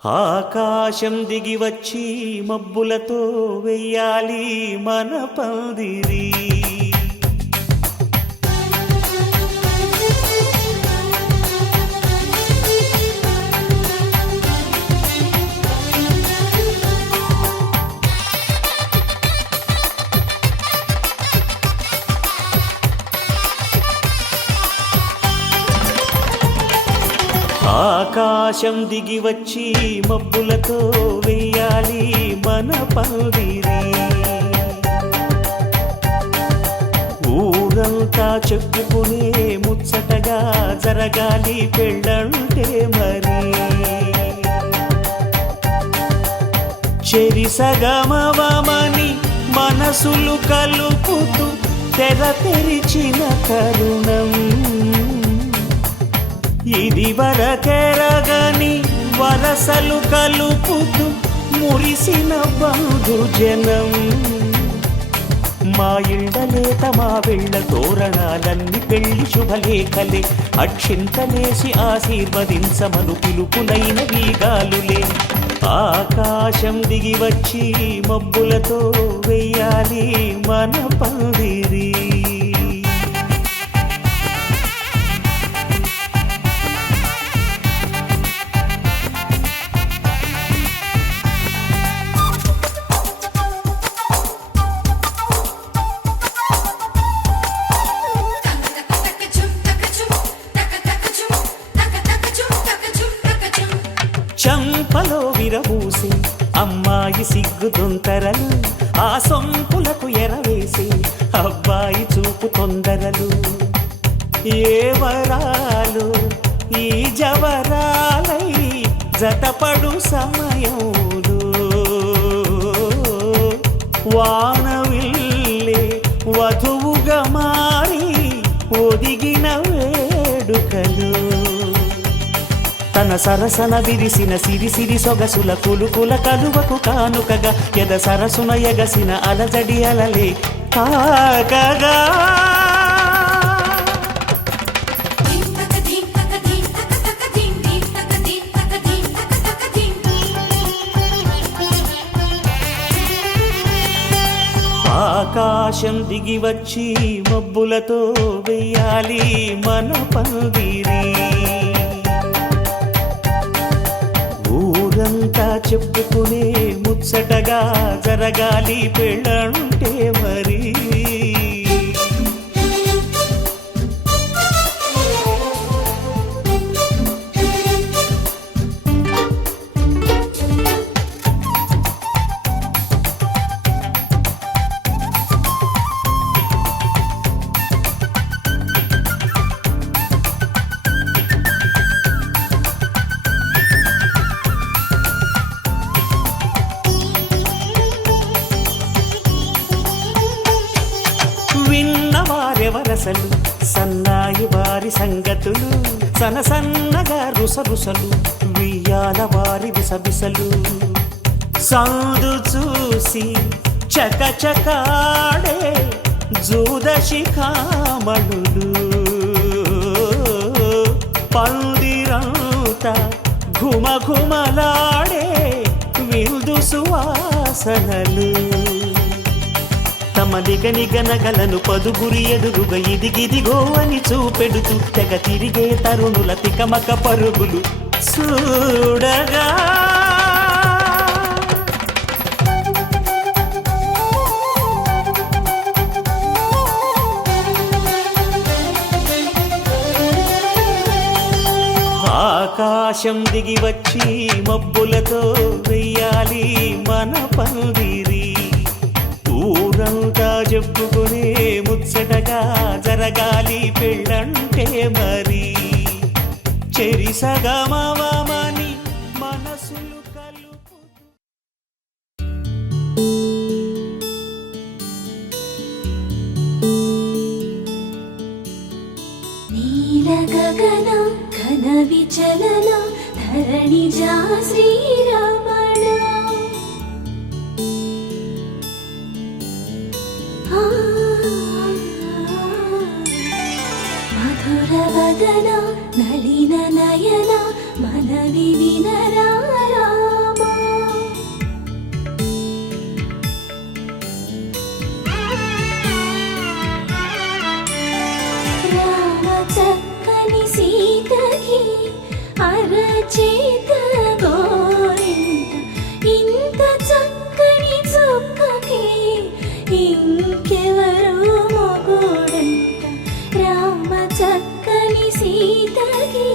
ఆకాశం దిగి వచ్చి మబ్బులతో వెయ్యాలి మన పందిరి. ఆకాశం దిగి వచ్చి మబ్బులతో వెయ్యాలి మన పందిరి. ఊరంతా చెప్పుకునే ముచ్చటగా జరగాలి పెళ్ళంటే మరి. చెరిసగమవమని మనసులు కలుపుతూ తెర తెరిచిన తరుణం ఇది వరకెరగని వరసలు కలుపుతూ మురిసిన బంధుజనం. మా ఇళ్ళలేత మా వెళ్ళ తోరణాలన్నీ పెళ్లి శుభలేఖలే. అక్షింతలేసి ఆశీర్వదించమను పిలుపులైన వీగాలులే. ఆకాశం దిగి వచ్చి మబ్బులతో వెయ్యాలి మన పందిరి. చంపలో విరబూసి అమ్మాయి సిగ్గుదొంతరలు, ఆ సొంపులకు ఎరవేసి అబ్బాయి చూపు తొందరలు. ఏ వరాలు ఈ జవరాలై జతపడు సమయంలో వానవిల్లే వధువుగా మారి ఒదిగిన వేడుకలు. తన సరసన విరిసిన సిరిసిరి సొగసుల కులుకుల కలువకు కానుకగా ఎద సరసున ఎగసిన అలజడి అలలే తాకగా. ఆకాశం దిగి వచ్చి మబ్బులతో వెయ్యాలి మన పందిరి. ఊరంతా చెప్పుకునే ముచ్చటగా జరగాలి పెళ్ళంటే మరి. విన్నవారెవరసలు సన్నాయి వారి సంగతులు, సనసన్నగా రుసరుసలు వియ్యాల వారి విసబిసలు. సందు చూసి చకచకాడే జూదశిఖామణులు, పందిరంతా ఘుమఘుమలాడే విందు సువాసనలు. తమ నిగనగలను పదుగురి ఎదురుగా ఇదిగిదిగో అని చూపెడుతూ తెగ తిరిగే తరుణుల తికమక పరుగులు చూడగా. ఆకాశం దిగి వచ్చి మబ్బులతో వెయ్యాలి మన పందిరి. ఊరంతా చెప్పుకునే ముచ్చటగా జరగాలి పెళ్ళంటే మరి. చెరిసగమవమని మనసులు కలుపు. నీల గగన ఘన విచలన ధరణిజా శ్రీరమణ. మధురవదన నళిన నయన మనవి వినరారా. చేత గోరింట ఇంత చక్కని చుక్కకి ఇంకెవరు మొగుడంట రామ చక్కని సీతకి.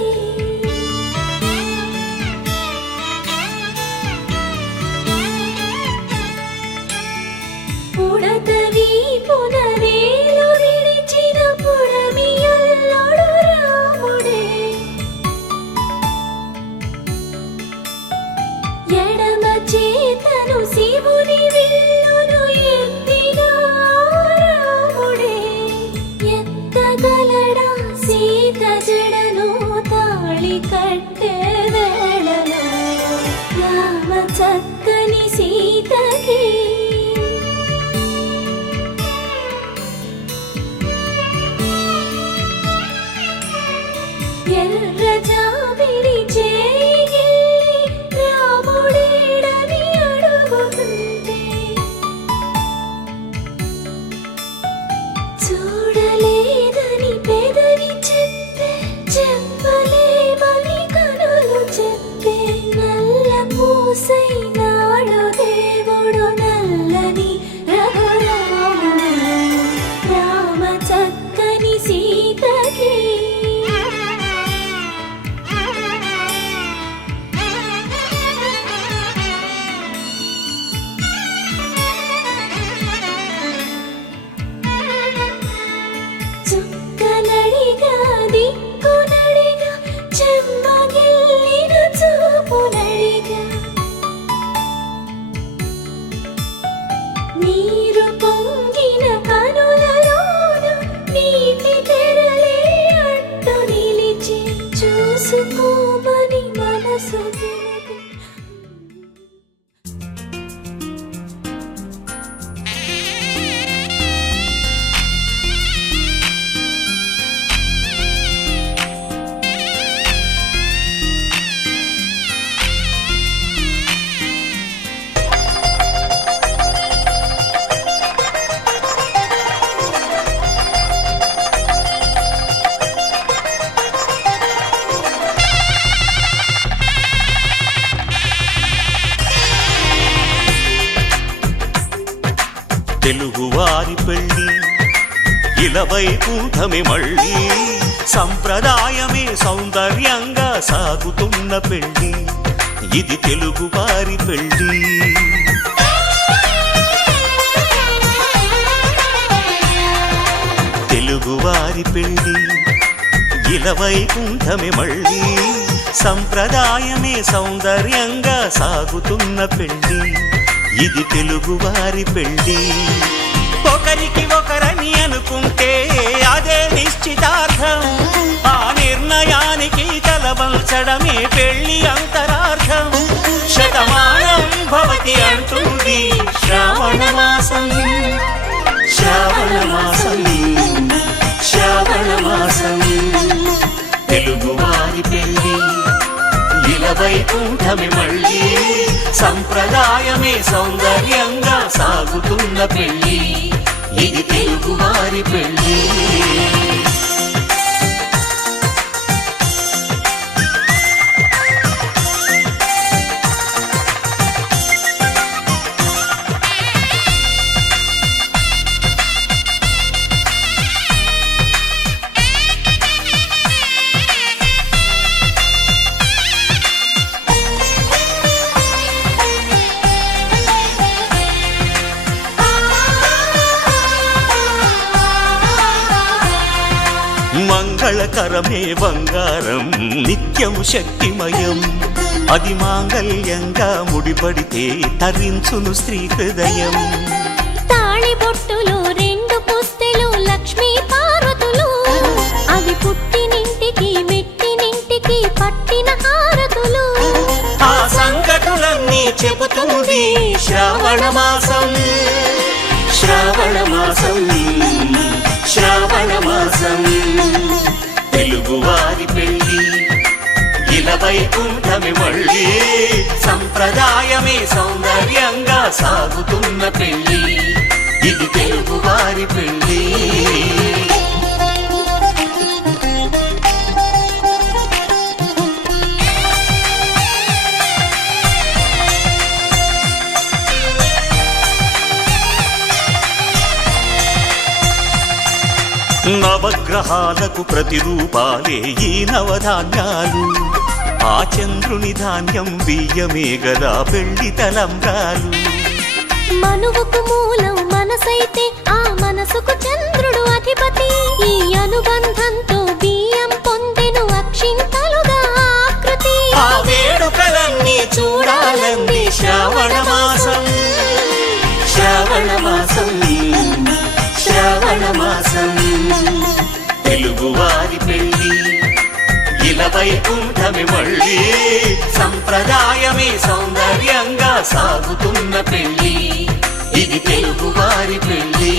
పుడతవి పునరేలు విడిచిన పుడమియల్లుడు రాముడే ఎడమ చేతను శివుని విల్లును ఎత్తిన రాముడే ఎత్తగలడా సీత జడను తాళి కట్టే వేళలో రామ చక్కని సీతకి. ఎర్ర జాబిలి చేయి రాముడేడని అడుగుతుంటే చూడలేదని పెదవి చెప్పే చెప్పలేమని కనులు చెప్పే నల్ల పూసై నాడు దేవుడు నల్లని రఘురాముడు రామ చక్కని సీతకి. చుక్కనడిగా దిక్కునడిగా చెమ్మగిల్లిన చూపునడిగా నీరు పొంగిన కనులలోన నీటి తెరలే అట్టు నిలిచి చూసుకోమని మనసు తెలిపి. తెలుగువారి పెళ్ళి ఇలవైకుంఠమే మళ్ళీ సంప్రదాయమే సౌందర్యంగా సాగుతున్న పెళ్ళి ఇది తెలుగువారి పెళ్ళి. తెలుగువారి పెళ్ళి ఇలవైకుంఠమే మళ్ళీ సంప్రదాయమే సౌందర్యంగా సాగుతున్న పెళ్ళి ఇది తెలుగువారి పెళ్ళి. ఒకరికి ఒకరని అనుకుంటే అదే నిశ్చితార్థం ఆ నిర్ణయానికి తలవంచడమే పెళ్ళి అంతరార్థం. శతమానం భవతి అంటుంది శ్రావణ మాసం శ్రావణ మాసం శ్రావణ మాసం. తెలుగువారి పెళ్ళి ఇలవైకుంఠమే మళ్ళీ సంప్రదాయమే సౌందర్యంగా సాగుతున్న పెళ్ళి ఇది తెలుగువారి పెళ్ళి. మంగళకరమే బంగారం నిత్యం శక్తిమయం అది మాంగళ్యంగా ముడిపడితే తరించును స్త్రీ హృదయం. తాళిబొట్టులు రెండు పుస్తెలు లక్ష్మీ పార్వతులు అవి పుట్టినింటికి మెట్టినింటికి పట్టిన హారతులు ఆ సంకటులన్నీ చెబుతుంది శ్రావణ మాసం శ్రావణ మాసం శ్రావణ మాసం. తెలుగువారి పెళ్ళి ఇలవైకుంఠమే మళ్ళీ సంప్రదాయమే సౌందర్యంగా సాగుతున్న పెళ్ళి ఇది తెలుగువారి పెళ్ళి. నవగ్రహాలకు ప్రతిరూపాలే ఈ నవధాన్యాలు. ఆ చంద్రుని ధాన్యం బియ్యమే గదా పెళ్లి తలంబ్రాలు. మనువుకు మూలం మనసైతే ఆ మనసుకు చంద్రుడు అధిపతి. ఈ అనుబంధంతో బియ్యం పొందెను అక్షింతలుగా ఆకృతి. ఆ వేడుకలన్నీ చూడాలంది శ్రావణ మాసం, శ్రావణ మాసం, శ్రావణ మాసం. తెలుగువారి పెళ్ళి ఇలా వైకుంఠమే మళ్ళీ, సంప్రదాయమే సౌందర్యంగా సాగుతున్న పెళ్ళి. ఇది తెలుగువారి పెళ్ళి.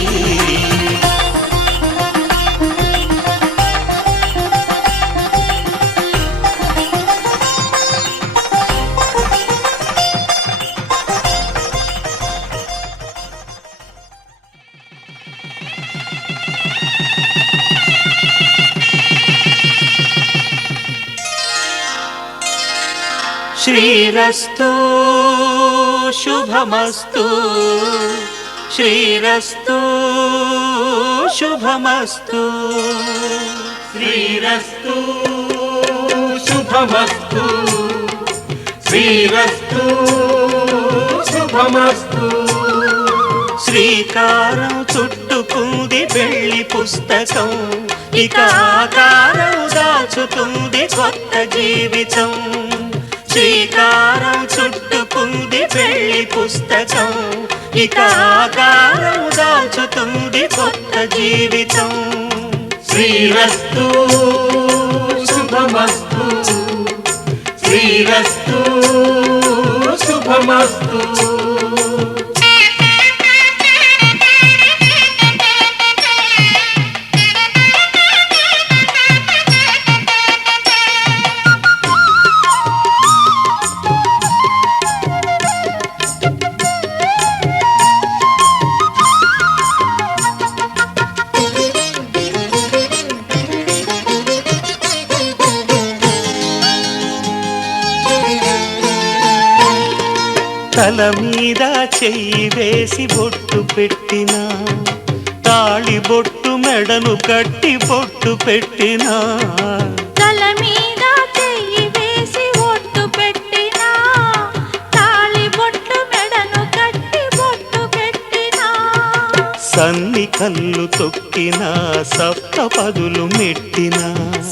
శ్రీరస్తు శుభమస్తు, శ్రీరస్తు శుభమస్తు, శ్రీరస్తు శుభమస్తు, శ్రీరస్తు శుభమస్తు. శ్రీకారం చుట్టుకుంది పెళ్లి పుస్తకం, ఇక ఆకారం దాచుతుంది కొత్త జీవితం. శ్రీకారం చుట్టుకుంది పెళ్లి పుస్తకం, ఇక ఆకారం దాచుతుంది కొత్త జీవితం. శ్రీరస్తు శుభమస్తు, శ్రీరస్తు శుభమస్తు. తల మీద చెయ్యి వేసి బొట్టు పెట్టినా, తాళి బొట్టు మెడను కట్టి బొట్టు పెట్టినా. తల మీద చెయ్యి వేసి బొట్టు పెట్టినా, తాళి బొట్టు మెడను కట్టి బొట్టు పెట్టినా. సన్ని కళ్ళు తొక్కినా, సప్త పదులు మెట్టినా,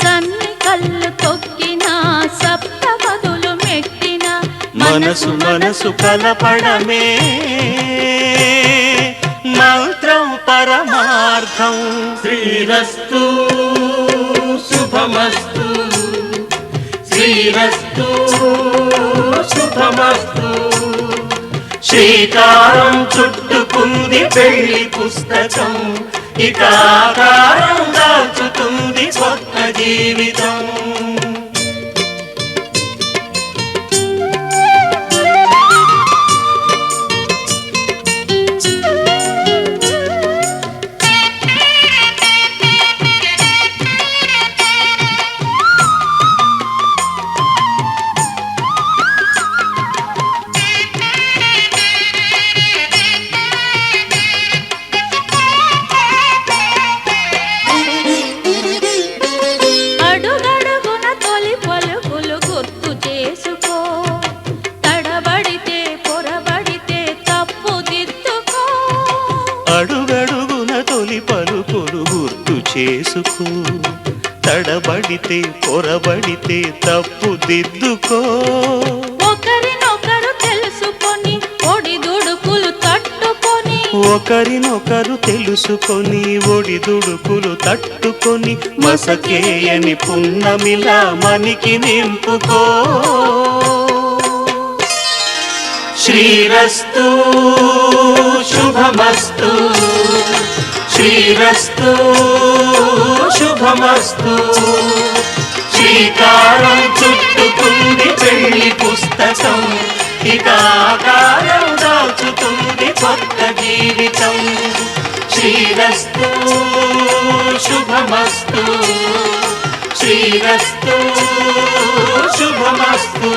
సన్ని కళ్ళు తొక్కినా, సప్త పదులు మెట్టినా. మనసు మనసు కలపడమే మంత్రం పరమార్థం. శ్రీరస్తు శుభమస్తు, శ్రీరస్తు శుభమస్తు. శ్రీకారం చుట్టుకుంది పెళ్లి పుస్తకం, ఇక ఆకారం దాచుతుంది కొత్త జీవితం. అడుగడుగున తొలి పలుకులు గుర్తు చేసుకో, తడబడితే పొరబడితే తప్పు దిద్దుకో. అడుగడుగున తొలి పలుకులు గుర్తు చేసుకో, తడబడితే పొరబడితే తప్పు దిద్దుకో. ఒకరినొకరు తెలుసుకొని ఒడిదుడుకులు తట్టుకొని, ఒకరినొకరు తెలుసుకొని ఒడిదుడుకులు తట్టుకొని, మసకేయని పున్నమిలా మనికి నింపుకో. శ్రీరస్తు శుభమస్తు, శ్రీరస్తు శుభమస్తు. శ్రీకారం చుట్టుకుంది పెళ్లి పుస్తకం, ఇక ఆకారం దాచుతుంది కొత్త జీవితం. శ్రీరస్తు శుభమస్తు, శ్రీరస్తు శుభమస్తు.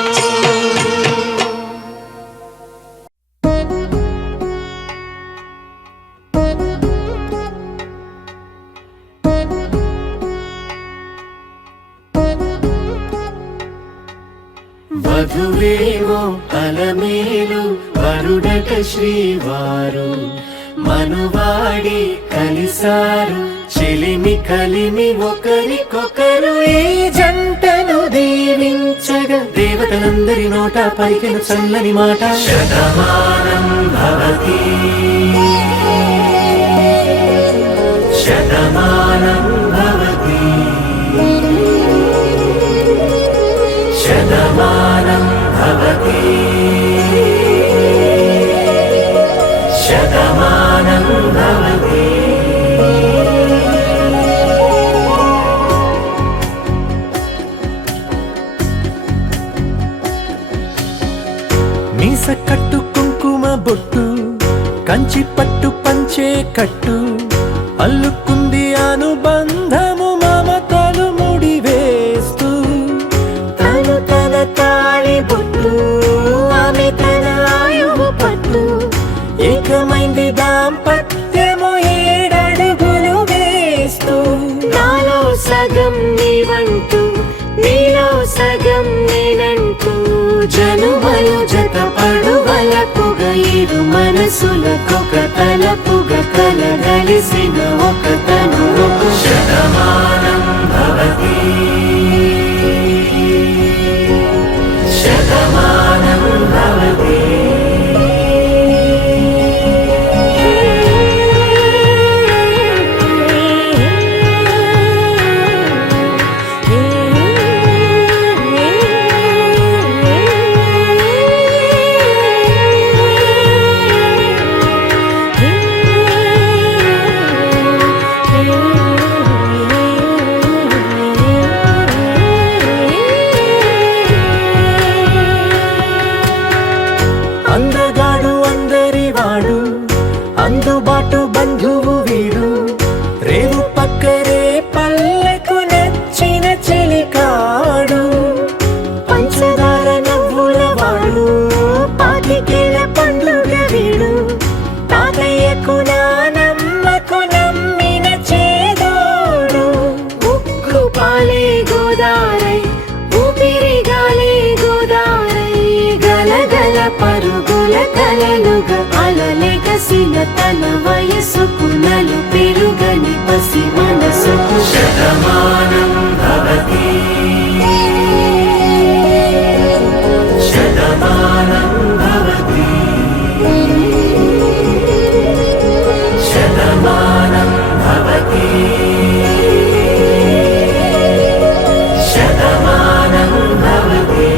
వధువేమో అలమేలు వరుడట శ్రీవారు మనువాడి కలిసారు చెలిమి కలిమి ఒకరికొకరు ఈ జంటను దీవించగా దేవతలందరి నోట పలికిన చల్లని మాట శతమానం భవతి శతమానం భవతి శతమానం భవతి శతమానం భవతి మీస కట్టు కుంకుమ బొట్టు కంచి పట్టు పంచే కట్టు అల్లుకుంది అనుబంధము మమతలు ముడివేస్తూ తను తన తాళి బొట్టు ఆమె తన ఆయువు పట్టు ఏకమైంది దాంపత్యము 7 అడుగులు వేస్తూ నాలో సగం నీవంటూ నీలో సగం నేనంటూ జనుమలు జత పడువలపుగ ఇరు మనసులకొక తలపుగ కలగలిసిన ఒక తను శతమానం భవతి శతమానం భవతి అందగాడు అందరివాడు అందుబాటు బంధువు వీడు రేవు పక్కరే పల్లెకు నచ్చిన చెలికాడు పంచదార నవ్వుల వాడు పాతికేల పండుగ వీడు తాతయ్యకు నానమ్మకు నమ్మిన చేదోడు ఉక్కు పాలే గోదారై ఊపిరి గాలే గోదారై గలగల పరుగుల కలలుగా అలలెగసిన తన వయసుకు నలు పెరుగని పసి మనసుకు శతమానం భవతి శతమానం భవతి శతమానం భవతి శతమానం భవతి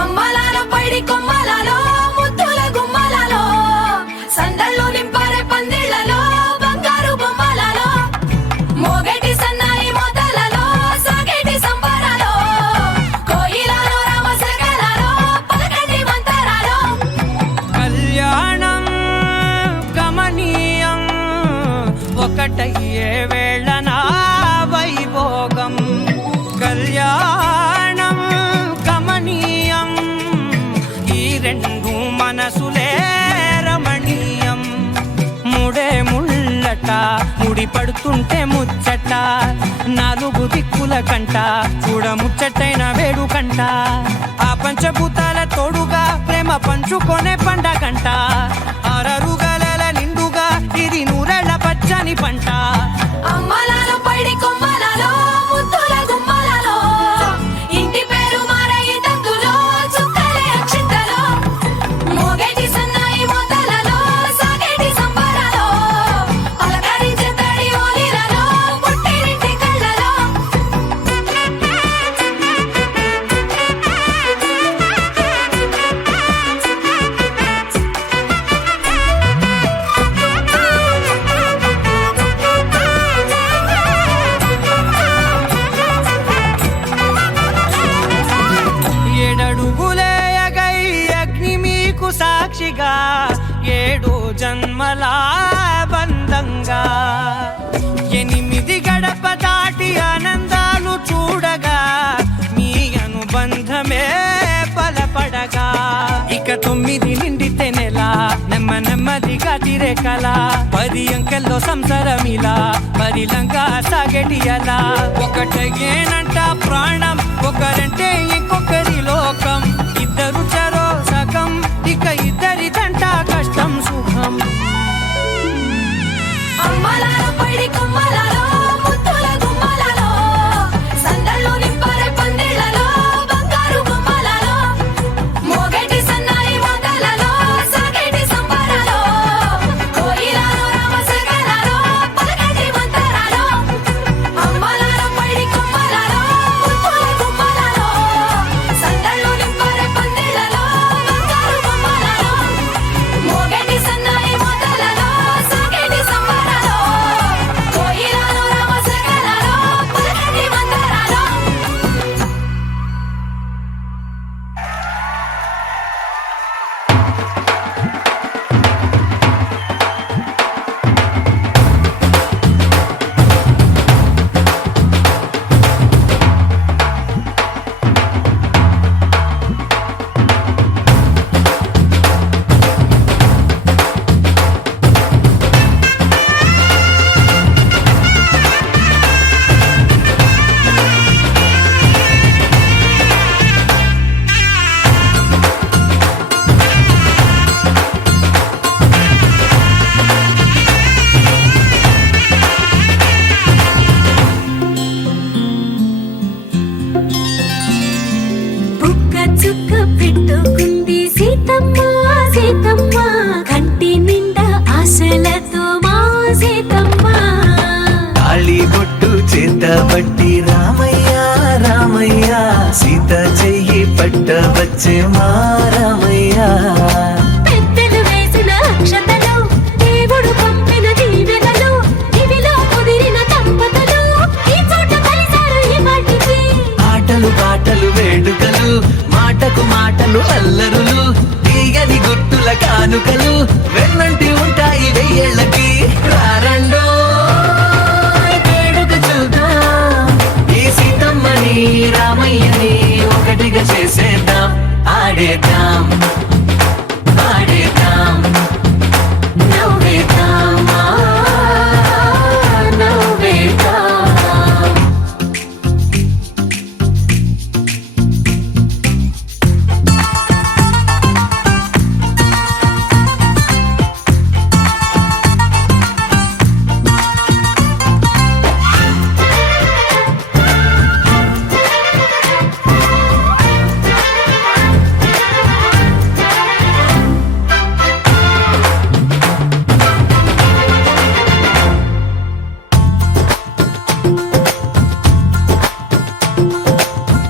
అమ్మలాలో పైడి కొమ్మలలో ముద్దుల గుమ్మలలో సందళ్ళు నింపారే పందిళ్లలో బంగారు బొమ్మలలో మోగేటి సన్నాయి మోతలలో సాగేటి సంబరాలో కోయిలలో రామసగలలో పలకటి మంతరాలో కళ్యాణం గమనీయం ఒకటయ్యే వేళ నా వైభోగం కళ్యాణం గమనీయం ఈ రెండు మనసులే రమణీయం ముడే ముళ్ళట ముడి పడుతుంటే ముచ్చట 4 దిక్కుల కంట చూడ ముచ్చటైన వేడుకంట ఆ పంచభూతాల తోడుగా ప్రేమ పంచుకొనే పండగంట అరరుగల నిండుగా ఇది 100 పచ్చని పంట అమ్మలాలో పైడి కొమ్మలలో ముద్దుల గుమ్మలలో ఇంటి పేరు మారయి తందులో చుక్కలే అక్షింతలో మోగేటి సన్నాయి మోతలలో సాగేటి సంబరాలో పలకరించే తడి ఓలిలలో పుట్టినింటి కళ్ళలో కల 10 అంకెల్లో సంసారమిలా పరిలంగా సాగేటియలా ఒకటేనంట ప్రాణం ఒకరంటే ఇంకొకరి లోకం ఇద్దరు చరో సగం ఇక ఇద్దరిదంట కష్టం సుఖం అమ్మలాలో పడి కొమ్మలాలో ముత్తుల గుమ్మలాలో సందళ్ళు నింపారే పందిళ్ళలో బంగారు గుమ్మలాలో మోగేటి సన్నాయి మోతలలో సాగేటి సంబరాలో కోయిలాలో రామసగనాలో పలకేటి మంతరాలో అమ్మలాలో పడి కొమ్మలాలో ముత్తుల గుమ్మలాలో సందళ్ళు నింపారే పందిళ్ళలో బంగారు గుమ్మలాలో మోగేటి సన్నాయి మోతలలో సాగేటి సంబరాలో కోయిలాలో రామసగనాలో పలకేటి మంతరాలో బుక్క చుక్క పెట్టుకుంది సీతమ్మ సీతమ్మ కంటి నిండా ఆశలతో మా సీతమ్మ తాళి బొట్టు చేతబట్టి రామయ్య రామయ్య సీత చెయ్యి పట్ట వచ్చే మా రామయ్య పెద్దలు వేసిన అక్షతలు దేవుడు పంపిన దీవెనలు ఇవిలో కుదిరిన దంపతులు ఈ చోట కలిసారు ఈ వాటికి ఆటలు పాటలు వేడుకలు మాటకు మాటలు అల్లరులు తీయని గుట్టుల కానుకలు వెన్నంటి ఉంటాయి వెయ్యేళ్ళకి రారండో వేడుక చూద్దాం ఈ సీతమ్మని రామయ్యని ఒకటిగా చేసేద్దాం ఆడేద్దాం ఆడేద్దాం నవ్వేద్దాం నవ్వేద్దాం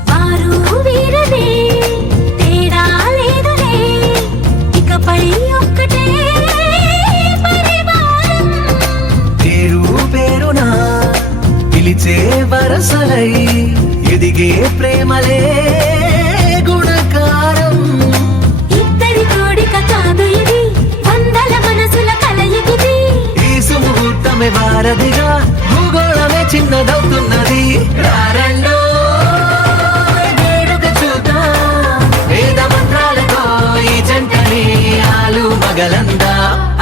వారు వీరనే తేడా లేదులే ఇకపై ఒక్కటే పరివారం పేరు పేరునా పిలిచే వరసలై ఎదిగే ప్రేమలే గుణకారం ఇద్దరి కోడిక కాదు ఇది వందల మనసుల కలయికిది ఈ సుముహూర్తమే వారధిగా భూగోళమే చిన్నదవుతున్నది రారండో వేడుక చూద్దాం వేద మంత్రాలతో ఈ జంటని ఆలు మగలందా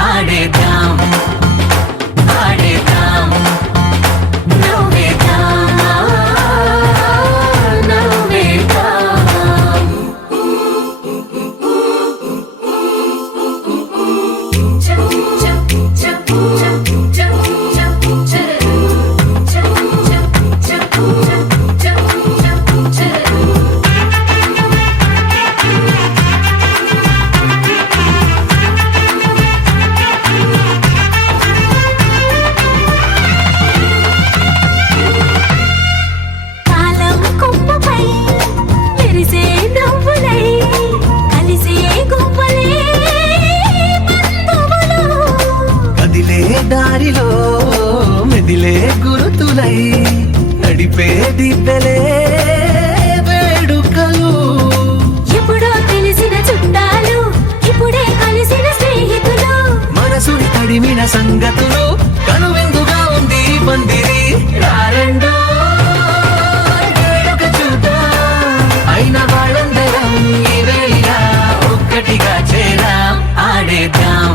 ఆడేద్దాం ఆడేద్దాం నవ్వేద్దాం నవ్వేద్దాం కాలం కొమ్మపై మెరిసే నవ్వులై కలిసే గువ్వలే బంధువులు కదిలే దారిలో మెదిలే గురుతులై నడిపే దిబ్బెలే వేడుకలు ఎప్పుడో తెలిసిన చుట్టాలు ఇప్పుడే కలిసిన స్నేహితులు మనసుని తడిమిన సంగతులు కనువిందుగా ఉంది ఈ పందిరి రారండో వేడుక చూద్దాం అయిన వాళ్ళందరం ఈ వేళ ఒక్కటిగా చేరాం ఆడేద్దాం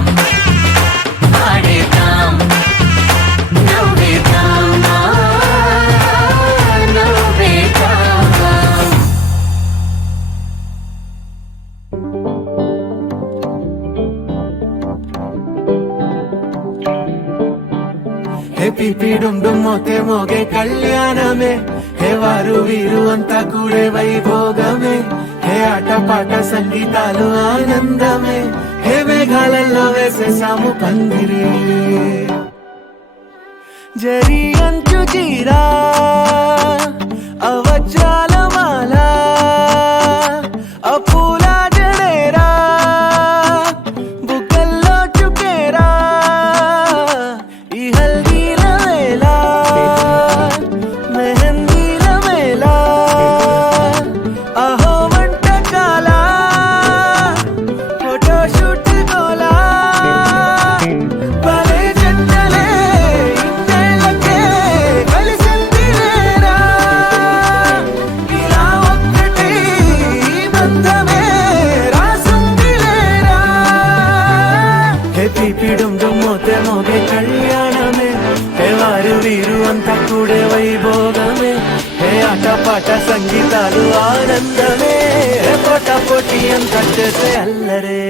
పిపిడుండు మోతే మోగే కళ్యాణమే హే వారు వీరు అంతా కూడే వైభోగమే హే ఆటపాట సంగీతాలు ఆనందమే హే మేఘాలలో వేసేసాము పందిరి జరి అంచు చీరా అవజ్రాల మాల అపూల జడేరా బుగ్గల్లో చుకేరా ఈ హల్దీల వేళ మెహందీల వేళ అహో వంటకాల ఫోటోషూట్ గోలా భలే జంటలే ఇన్నేళ్ళకే కలిసిందిలేరా ఇలా ఒక్కటే ఈ బంధమే రాసుందిలేరా హే పిపిడుండు మోతే మోగే కళ్యాణమే హే వారు వీరు అంతా కూడే వైభోగమే హే ఆటపాట సంగీతాలు ఆనందమే హే పోటా పోటీ అంతా చేసే అల్లరే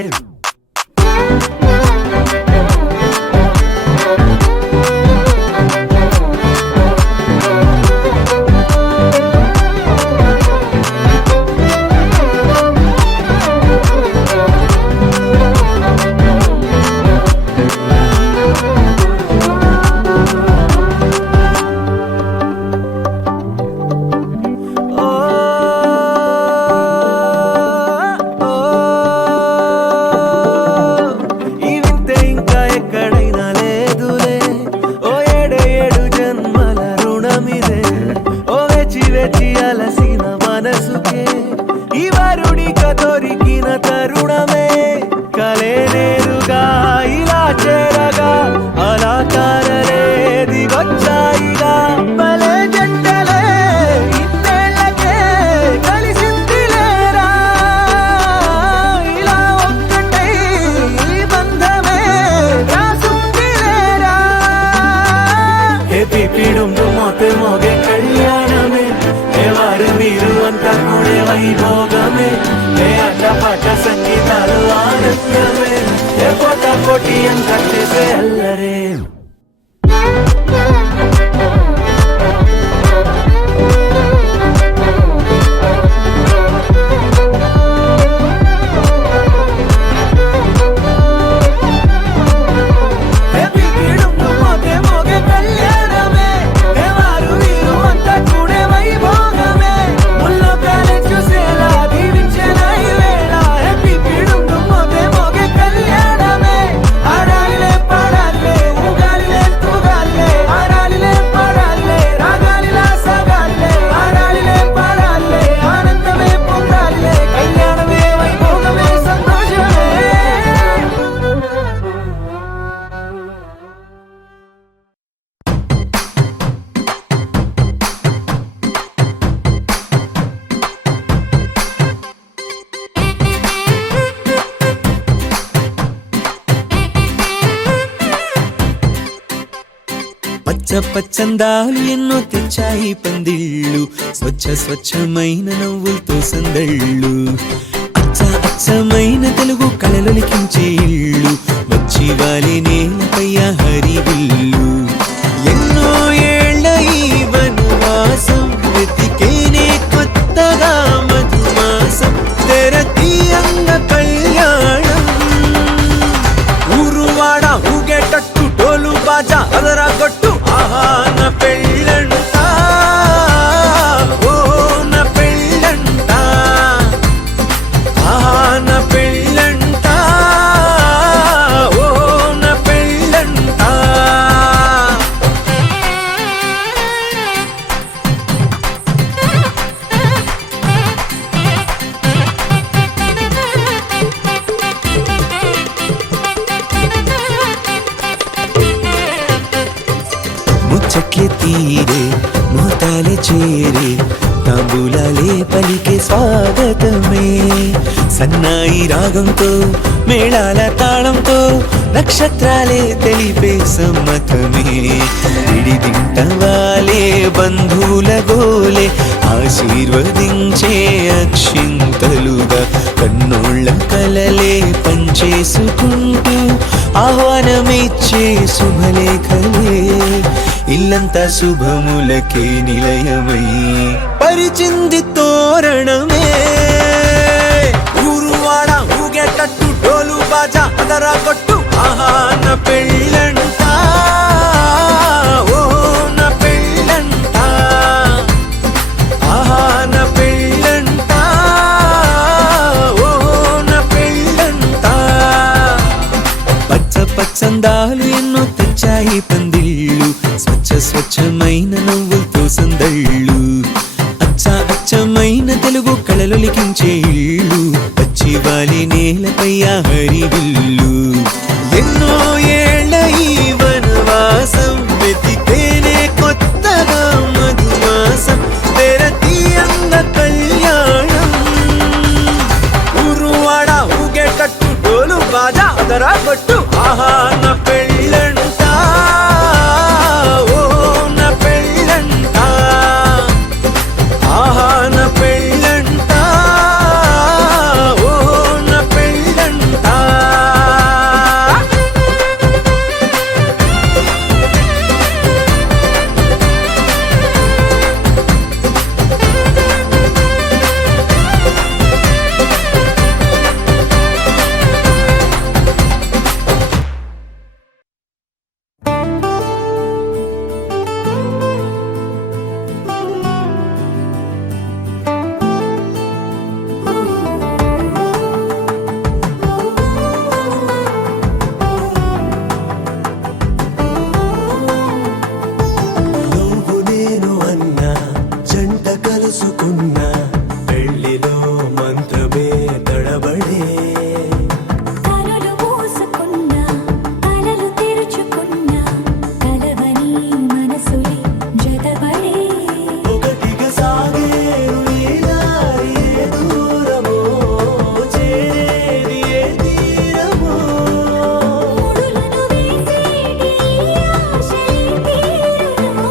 ఈ వింతే ఇంకా ఎక్కడైనా లేదులే ఓ ఏడు జన్మల రుణమిదే ఓ వేచి వేచి అలసిన మనసుకే ఈ వరుడిక దొరికిన తరుణమే కలే నేరుగా ఇలా చేరగా అలా కారలే దిగొచ్చాయిగా భలే జంటలే ఇన్నేళ్ళకే కలిసిందిలేరా ఇలా ఒక్కటై ఈ బంధమే రాసుందిలేరా హే పిపిడుండు మోతే మోగే కళ్యాణమే హే వారు వీరు అంతా కూడే వైభోగమే హే ఆటపాట సంగీతాలు ఆనందమే హే పోటా పోటీ అంతా చేసే అల్లరే హే పిపిడుండు మోతే మోగే కళ్యాణమే హే వారు వీరు అంతా కూడే వైభోగమే ముల్లోకాలే చూసేలా దీవించిన ఈ వేళ హే పిపిడుండు మోతే మోగే కళ్యాణమే ఆడాలిలే పాడాలే ఊగాలిలే తూగాలే ఆడాలిలే పాడాలే రాగాలిలా సాగాలే ఆడాలిలే పాడాలే ఆనందమే పొందాలే కళ్యాణమే వైభోగమే సంతోషమే పచ్చ పచ్చందాలు ఎన్నో తెచ్చాయి పందిళ్ళు స్వచ్ఛమైన నవ్వులతో సందళ్ళు అచ్చమైన తెలుగు కళలొలికించే ఇళ్ళు వచ్చి వాలి నేలపై హరివిల్లు ఎన్నో ఏళ్ల ఈ వనవాసం వెతికేనే కొత్తగా మధుమాసం తెరతీయంగ కళ్యాణం ఊరువాడ ఊగేటట్టు డోలు బాజా అదరా కొట్టు ఆహా నా పెళ్ళంట ఓ నా పెళ్ళంట ఆహా నా పెళ్ళంట ఓ నా పెళ్ళంట ముచ్చట్లే తీరే మోతాలే చేరే తాంబూలాలే పలికే స్వాగతమే సన్నాయి రాగంతో మేళాల తాళంతో నక్షత్రాలే తెలిపే సమ్మతమే విడిదింట వాలే బంధువుల గోలే ఆశీర్వదించే అక్షింతలుగా కన్నోళ్ళ కలలే పంచేసుకుంటూ ఆహ్వానమిచ్చే శుభలేఖలే ఇల్లంతా శుభములకే నిలయమై పరిచింది తోరణమే. ఊరువాడ ఊగేటట్టు డోలు బాజా అదరా కొట్టు, ఆహా నా పెళ్ళంట, ఓ నా పెళ్ళంట, ఆహా నా పెళ్ళంట, ఓ నా పెళ్ళంట. పచ్చ పచ్చందాలు ఎన్నో తెచ్చాయి పందిళ్ళు, స్వచ్ఛ స్వచ్ఛమైన నవ్వులతో సందళ్ళు, అచ్చమైన తెలుగు కళలు లిఖించే ఇళ్ళు, పచ్చివాలి నేలపై ఆ హరివిల్లు. ఎన్నో ఏళ్ళ ఈ వనవాసం వెతికేనే కొత్తగా మధుమాసం, తెరతీయంగ కళ్యాణం. ఊరువాడ ఊగేటట్టు డోలు బాజా అదరా కొట్టు, ఆహా నా పెళ్ళంట, ఓ నా పెళ్ళంట, ఆహా నా పెళ్ళంట, ఓ నా పెళ్ళంట. నువ్వు నేను అన్నా జంట కలుసుకున్నా, పెళ్లిలో మంత్రమే తడబడే. కనులు మూసుకున్నా కలలు తెరుచుకున్నా, కలవని మనసులే జతపడే. ఒకటిగా సాగేరు ఈ దారి, ఏ దూరమో చేరేది ఏ తీరమో. ముడులను వేసేటి ఆశలే తీరును,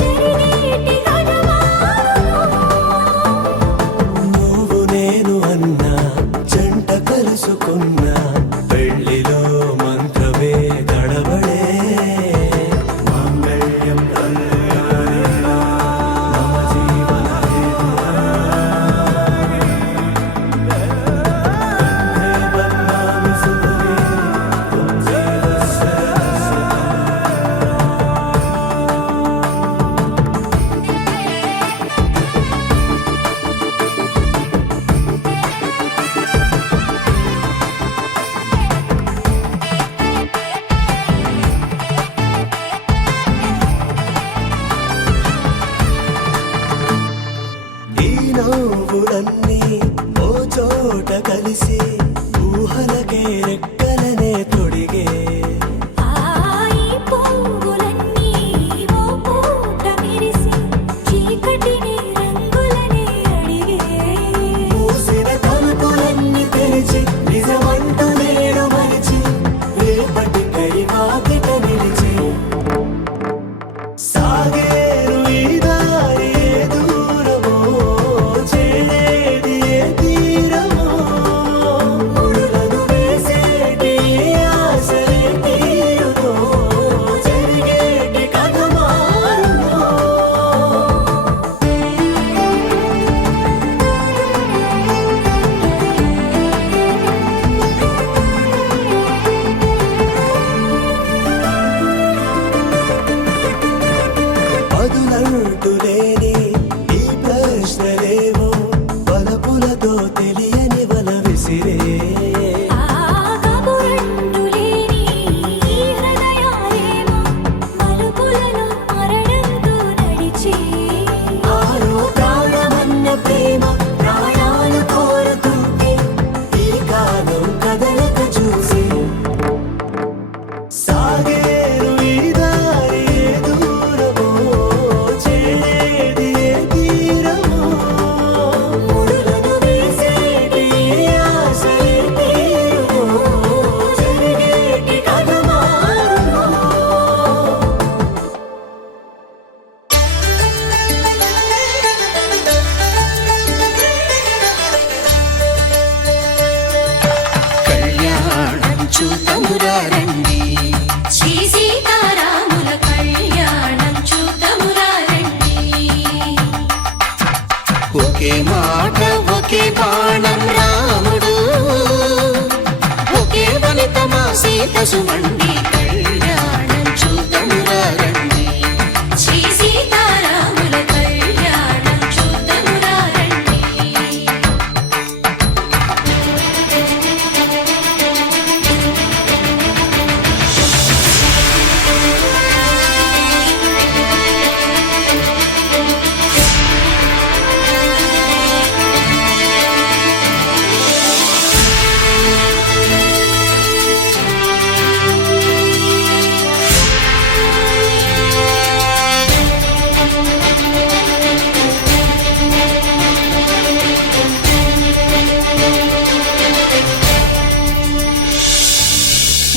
జరిగేటి గడమారును. నువ్వు నేను అన్నా జంట కలుసుకున్నా, పెళ్లిలో మంత్రమే తడబడే. మాంగళ్యం ఈ నవ్వులన్నీ ఓ చోట కలిసి ఊహలకే రెక్కలనే తొడిగే. ఈ పొంగులన్నీ ఓ పూట మెరిసి, చీకటిని రంగులనే అడిగే. మూసిన తలుపులన్నీ తెరిచి నిజమంటూ నేడు మరిచి, రేపటికై వాకిట నిలిచి. సాగేరు ఈ దారి, ఏ దూరమో చేరేది ఏ తీరమో. ఒకే మాట ఒకే బాణం రాముడు, ఒకే వనిత మా సీత సుమండి కళ్యాణం చూద్దామురా రండి. శ్రీ సీతారాముల కళ్యాణం చూద్దామురా రండి.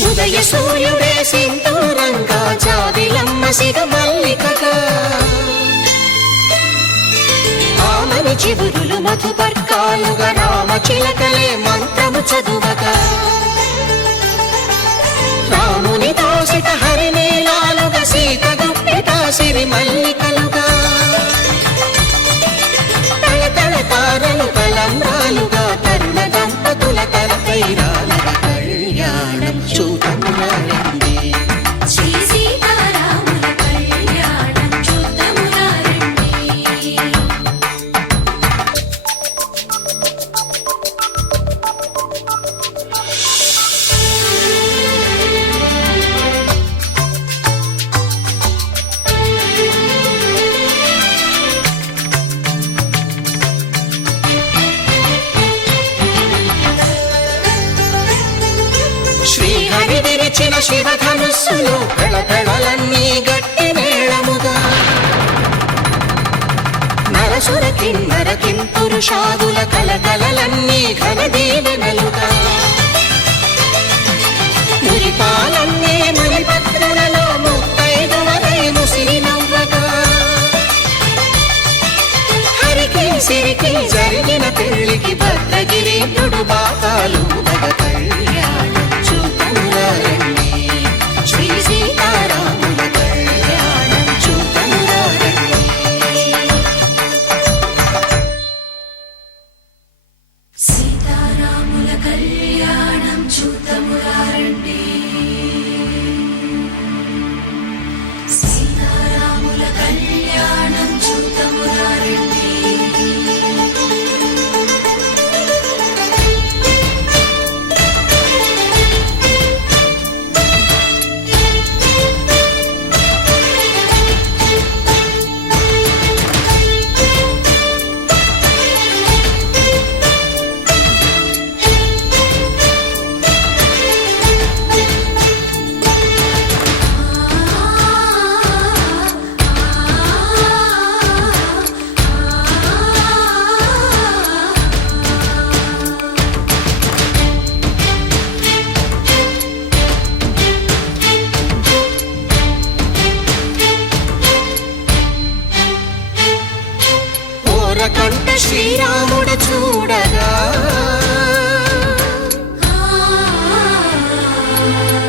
ఉదయ సూర్యుడే సింధూరంగా జాబిలమ్మ సిగ మల్లికగా, ఆమని చిగురులు మధుపర్కాలుగా రామ చిలకలే మంత్రము చదువగా, రాముని దోసిట హరినీలాలుగా సీత గుప్పిట సిరి మల్లికలుగా, తల తల తారలు తలంబ్రాలుగా తరుణ దంపతుల తలపై రాలగా కళ్యాణం చూద్దామురా రండి. శ్రీ సీతారాముల కళ్యాణం చూద్దామురా రండి. శ్రీహరి విరిచిన శివధనుస్సులో కళకళలన్నీ గట్టి మేళముగా, నరసుర కిన్నర కింపురుషాదుల కళకళలన్నీ ఘన దీవెనలుగా, మురిపాలన్నీ మణిపత్రులలో ముత్తైదువలై ముసిరి నవ్వగా, హరికి సిరికి జరిగిన పెళ్లికి భద్రగిరీంద్రుడు బాకాలు కళ్యాణం చూద్దామురా రండి. శ్రీ సీతారాముల కళ్యాణం చూద్దామురా రండి. సీతారాముల కళ్యాణం చూద్దామురా రండి. సీతారాముల కళ్యాణం చూద్దామురా రండి. ఓరకంట శ్రీరాముడు చూడగా,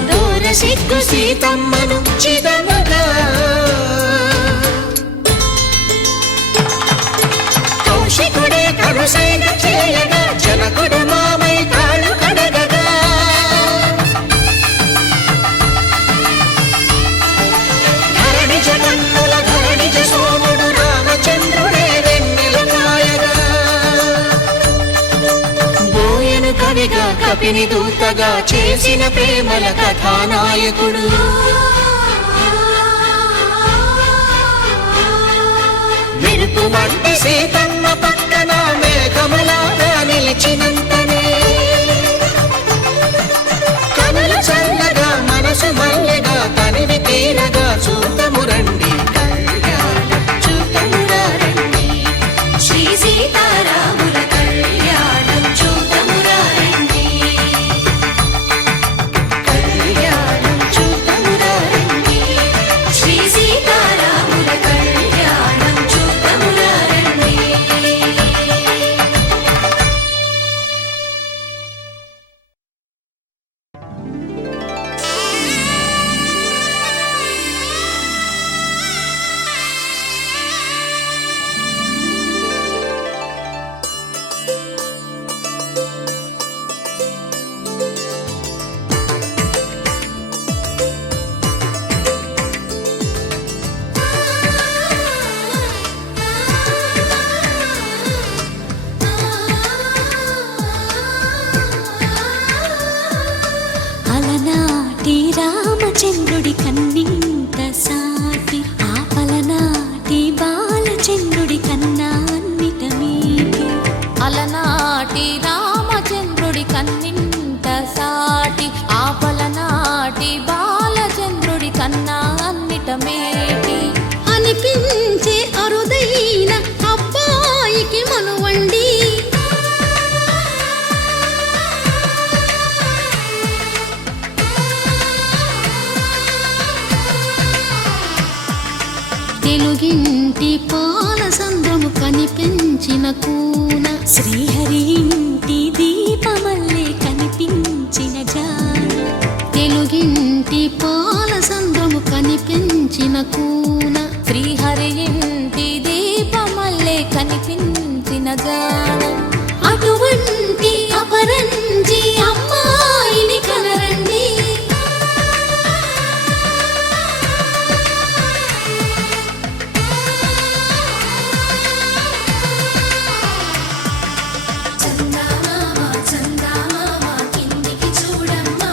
దూర సిగ్గు సీతమ్మను చిదమగా, కౌశికుడే కరుసైన చేయగా జనకుడు మామై కాళ్ళు కడగగా, ధరణి జగన్నుల ధరణిజ సోముడు రామచంద్రుడే వెన్నెల కాయగా, బోయను కవిగా కపిని దూతగా చేసిన ప్రేమల కథానాయకుడు, మెరుపు వంటి సీతమ్మ పక్కన మేఘములాగా నిలిచినంతనే, కనులు చల్లగా మనసు మల్లెగా తనివి తీరగా చూద్దాము రండి. కళ్యాణం చూద్దామురా రండి. శ్రీ సీతారాముల కళ్యాణం చూద్దామురా రండి. కళ్యాణం చూద్దామురా రండి. శ్రీ సీతారాముల కళ్యాణం చూద్దామురా రండి. కనిపించిన కూన శ్రీహరి ఇంటి దీపమల్లే కనిపించిన జాన తెలుగింటి పాల సంద్రము కనిపించిన కూన శ్రీహరి ఇంటి దీపమల్లే కనిపించిన జాన అటువంటి అపరంజి అమ్మాయిని కనరండి చందమామ చందమామ కిందికి చూడమ్మా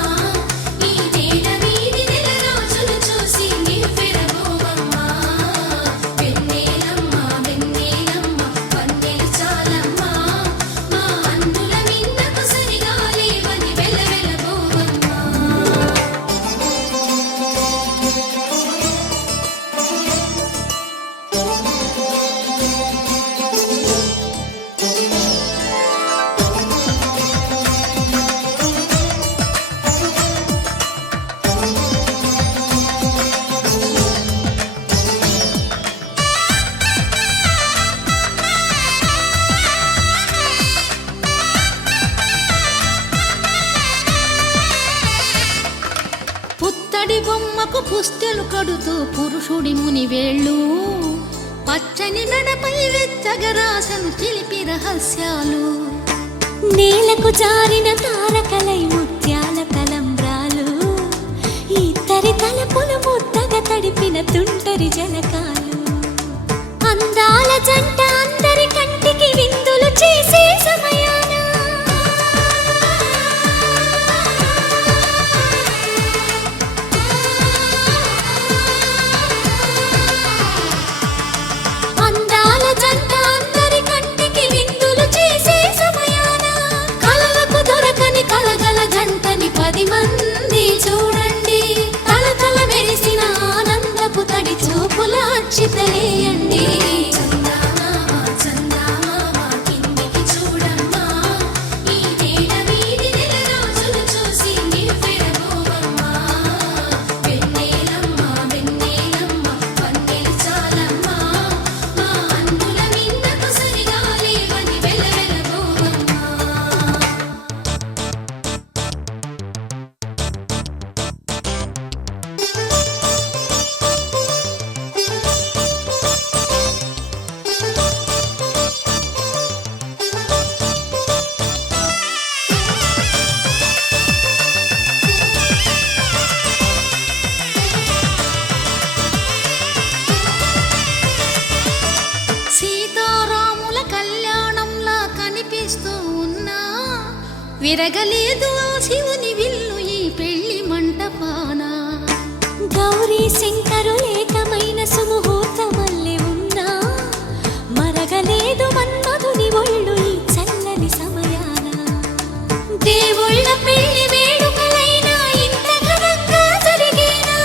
ఈ నేల వీధి నెల రోజులు చూసి నివ్వెరబోవమ్మా వెన్నెలమ్మ వెన్నెలమ్మ వన్నెలు చాలమ్మా మా అన్నుల మిన్నకు సరిగా లేవని వెలవెలబోవమ్మా పుత్తడి బొమ్మకు పుస్తెలు కడుతూ పురుషుడి ముని వేళ్ళు పచ్చని నడపై వెచ్చగరాసను చిలిపి రహస్యాలు నేలకు జారిన తారకలై ముత్యాల తలంబ్రాలు ఇద్దరి తలపులు ముద్దగా తడిపిన తుంటరి జలకాలు అందాల జంట అందరి కంటికి విందులు చేసే సమయాన అందాల జంట అందరి కంటికి విందులు చేసే సమయాన కలలకు దొరకని కలగల జంటని 10 మంది చూడండి తలతల మెరిసిన ఆనందపు తడి చూపుల అచ్చితలేయండి చందమామ చందమామ కిందికి చూడమ్మా ఈ నేల వీధి నెల రోజులు చూసి నివ్వెరబోవమ్మా వెన్నెలమ్మ వెన్నెలమ్మ వన్నెలు చాలమ్మా మా అన్నుల మిన్నకు సరిగా లేవని వెలవెలబోవమ్మా సీతారాముల కళ్యాణంలా కనిపిస్తూ ఉన్నా విరగలేదు ఆ శివుని విల్లు ఈ పెళ్లి మంటపాన గౌరీ శంకరులేకమైన సుముహూర్తమల్లె ఉన్నా మరగలేదు మన్మధుని ఒళ్ళు ఈ చల్లని సమయాన దేవుళ్ళ పెళ్లి వేడుకలైనా ఇంత ఘనంగా జరిగేనా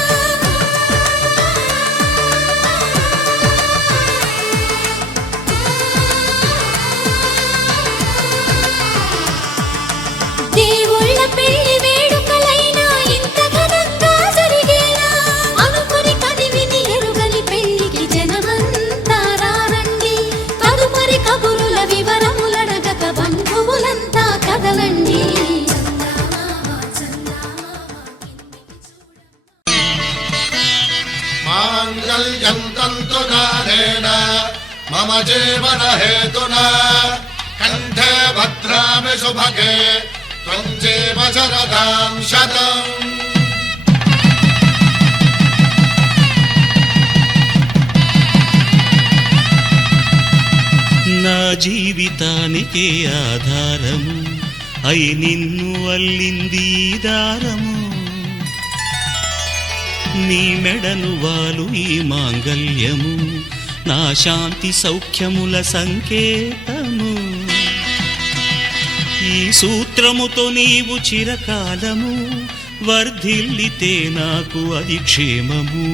దేవుళ్ళ పెళ్లి వేడుకలైనా ఇంత ఘనంగా జరిగేలా అనుకుని కదివిని ఎరుగని పెళ్లికి జనమంతా రారండి తదుపరి కబురుల వివరములడగక బంధువులంతా కదలండి మాంగళ్యం తంతునానేన మమ జీవన హేతునా కంఠే భద్రామి శుభగే త్వం జీవ శరదాం శతం నా జీవితానికే ఆధారము అయి నిన్ను అల్లింది ఈ దారము నీ మెడను వాలు ఈ మాంగల్యము నా శాంతి సౌఖ్యముల సంకేతము ఈ సూత్రముతో నీవు చిరకాలము వర్ధిల్లితే నాకు అది క్షేమము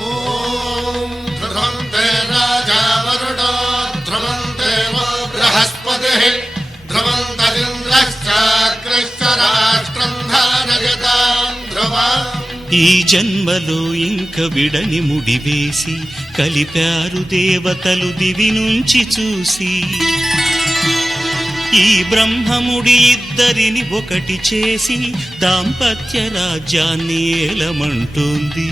ఓం ధ్రువంతే రాజా వరుణో ధ్రువంతే వో బృహస్పతిః ధ్రువంతరింద్రశ్చాగ్రశ్చ రాష్ట్రం ధారయతాం ధ్రువం ఈ జన్మలో ఇంక విడని ముడివేసి కలిపారు దేవతలు దివి నుంచి చూసి ఈ బ్రహ్మముడి ఇద్దరిని ఒకటి చేసి దాంపత్య రాజ్యాన్ని ఏలమంటోంది.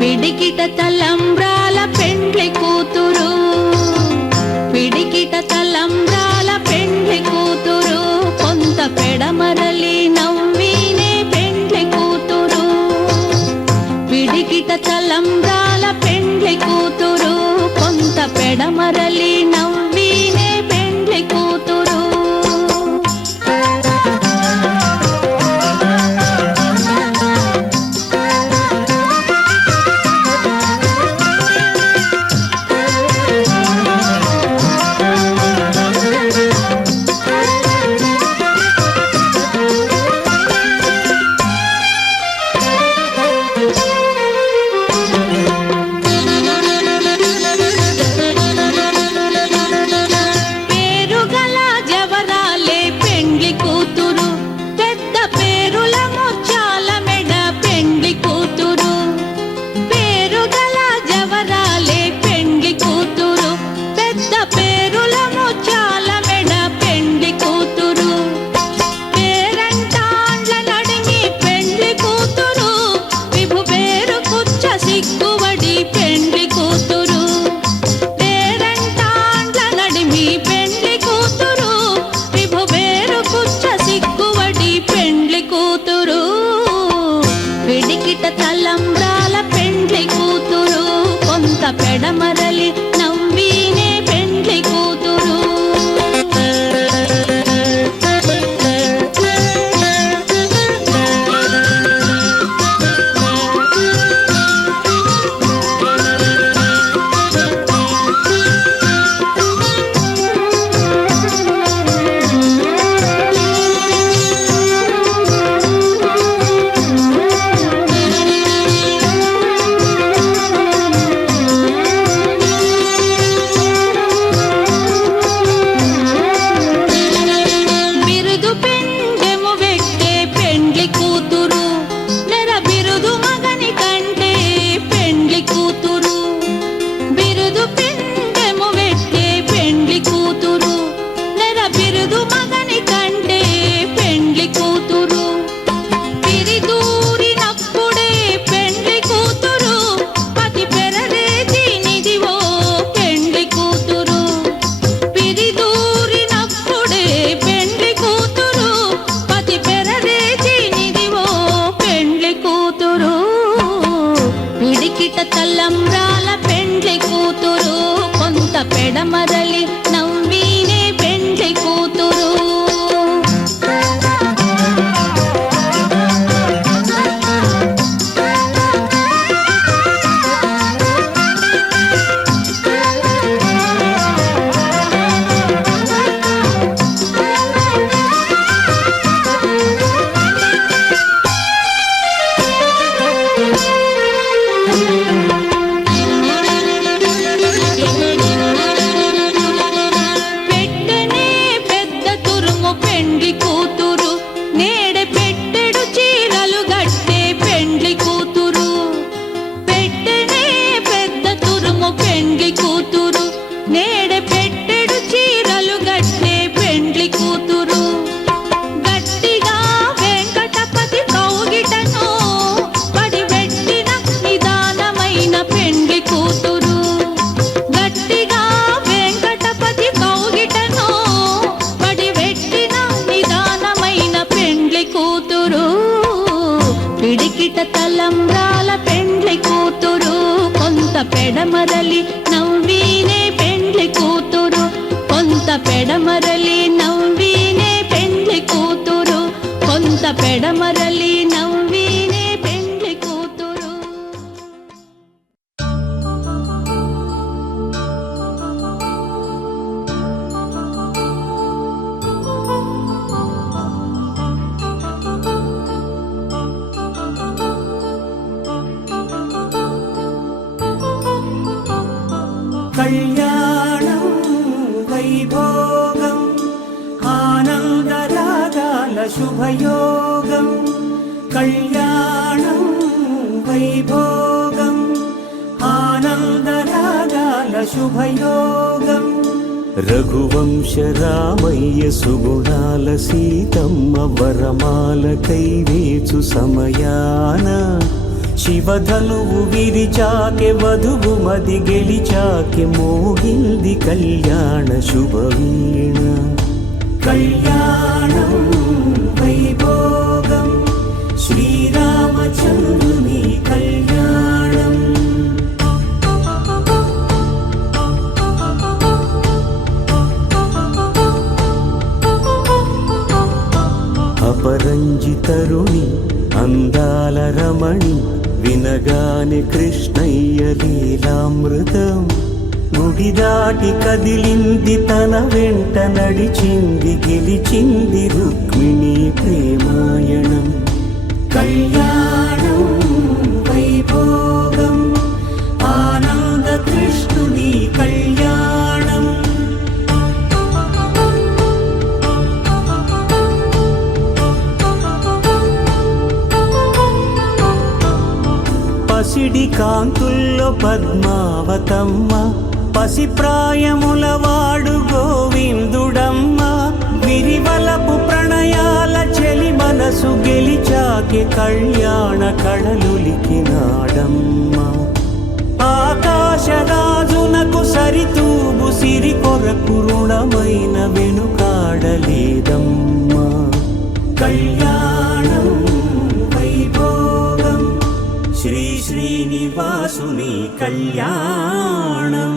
పిడికిట తలంబ్రాల పెండ్లి కూతురు, పిడికిట తలంబ్రాల పెండ్లి కూతురు, కొంత పెడమరలి నవ్వినే పెండ్లి కూతురు. పిడికిట తలంబ్రాల పెండ్లి కూతురు, కొంత పెడమరలి నవ్వినే పెండ్లి కూతురు. సిగ్గువడి పెండ్లి కూతురు, పేరంటాండ్ల నడిమి పెండ్లి కూతురు, విభు వేరు కుచ్చ సిగ్గువడి పెండ్లి కూతురు. పిడికిట తలంబ్రాల పెండ్లి కూతురు, కొంత పెడమరలి నవ్వినే పెండ్లి కూతురు. తలంబ్రాల పెండ్లి కూతురు, కొంత పెడమరలి నవ్వినే పెండ్లి కూతురు. పెడమరలి నవ్వినే పెండ్లి కూతురు కొంత పెడమరలి నవ్వినే పెండ్లి కూతురు. కళ్యాణం వైభోగం ఆనందరాగాల శుభయోగం. కళ్యాణం వైభోగం ఆనందరాగాల శుభయోగం. రఘువంశ రామయ్య సుగుణాల సీతమ్మ వరమాల కైవేచు సమయాన శివధనువు విరిచాకె వధువు మది గెలిచాకె మోగింది కళ్యాణ శుభవీణ. కళ్యాణం వైభోగం శ్రీరామచంద్రుని కళ్యాణం. అపరంజి తరుణి అందాల రమణి వినగానే కృష్ణయ్య లీలామృతం. గుడి దాటి కదిలింది తన వెంట నడిచింది గెలిచింది రుక్మిణి ప్రేమాయణం. కళ్యాణం వైభోగం ఆనంద కృష్ణుని కళ్యాణం. పసిడి కాంతుల్లో పద్మావతమ్మ పసిప్రాయముల వాడు గోవిందుడమ్మ. విరివలపు ప్రణయాల చెలి మనసు గెలిచాకే కళ్యాణ కళలులికినాడమ్మ. ఆకాశరాజునకు సరితూగు సిరి కొరకు రుణమైన వెనుకాడలేదమ్మ. కళ్యాణం వైభోగం శ్రీ శ్రీనివాసుని కళ్యాణం.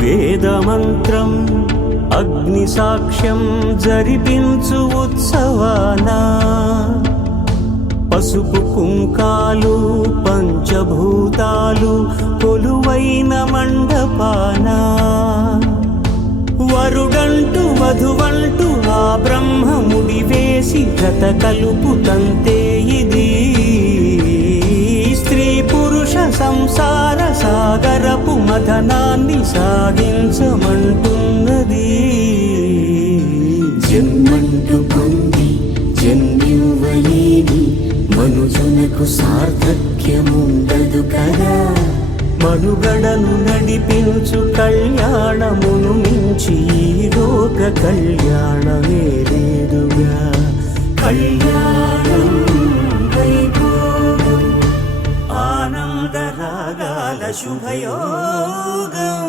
వేదమంత్రం అగ్ని సాక్ష్యం జరిపించు ఉత్సవానా పసుపు కుంకాలు పంచభూతాలు కొలువైన మండపాన. వరుడంటూ వధువంటూ ఆ బ్రహ్మముడి వేసి గత కలుపు తంతే ఇది. స్త్రీ పురుష సంసార సాగరపు మథనాన్ని సాగించమంటున్నది. జన్మంటూ పొంది జన్మివ్వలేని మనుజునకు సార్థక్యముండదు కదా. మనుగడను నడిపించు కళ్యాణమును మించి లోక కళ్యాణమే లేదుగా. కళ్యాణం వైభోగం ఆనందరాగాల శుభయోగం.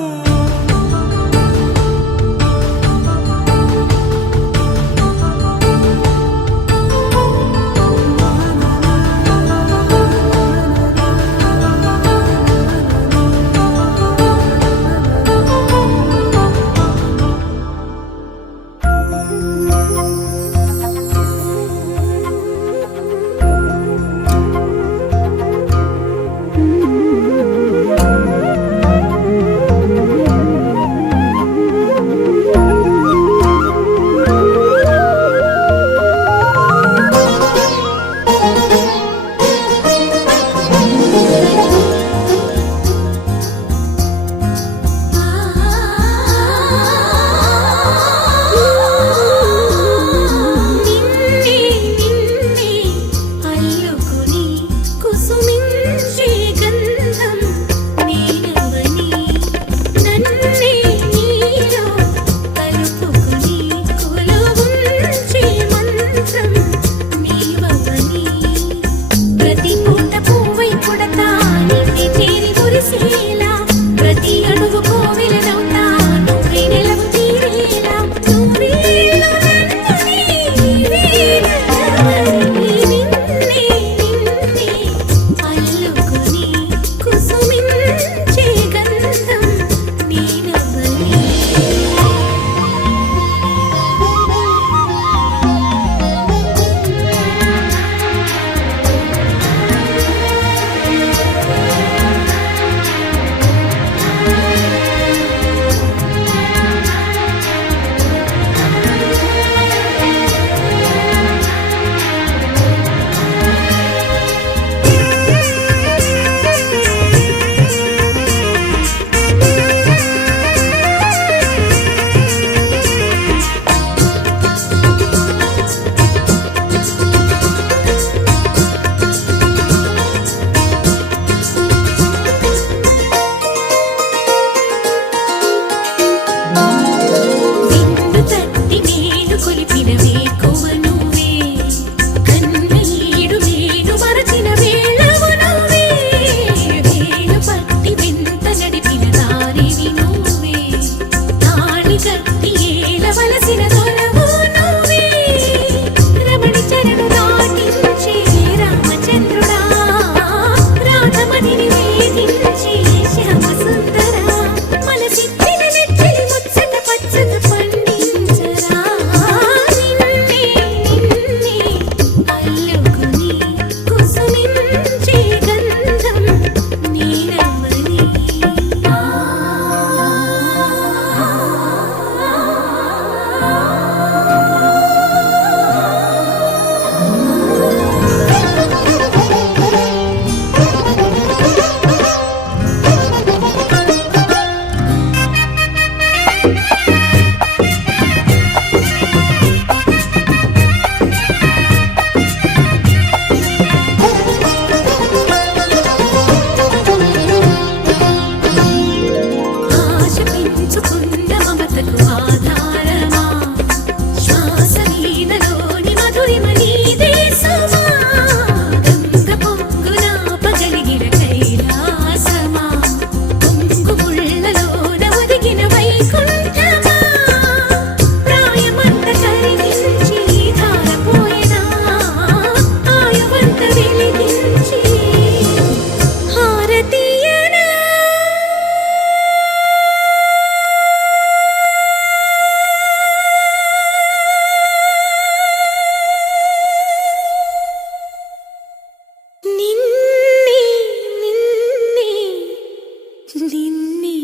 నిన్నే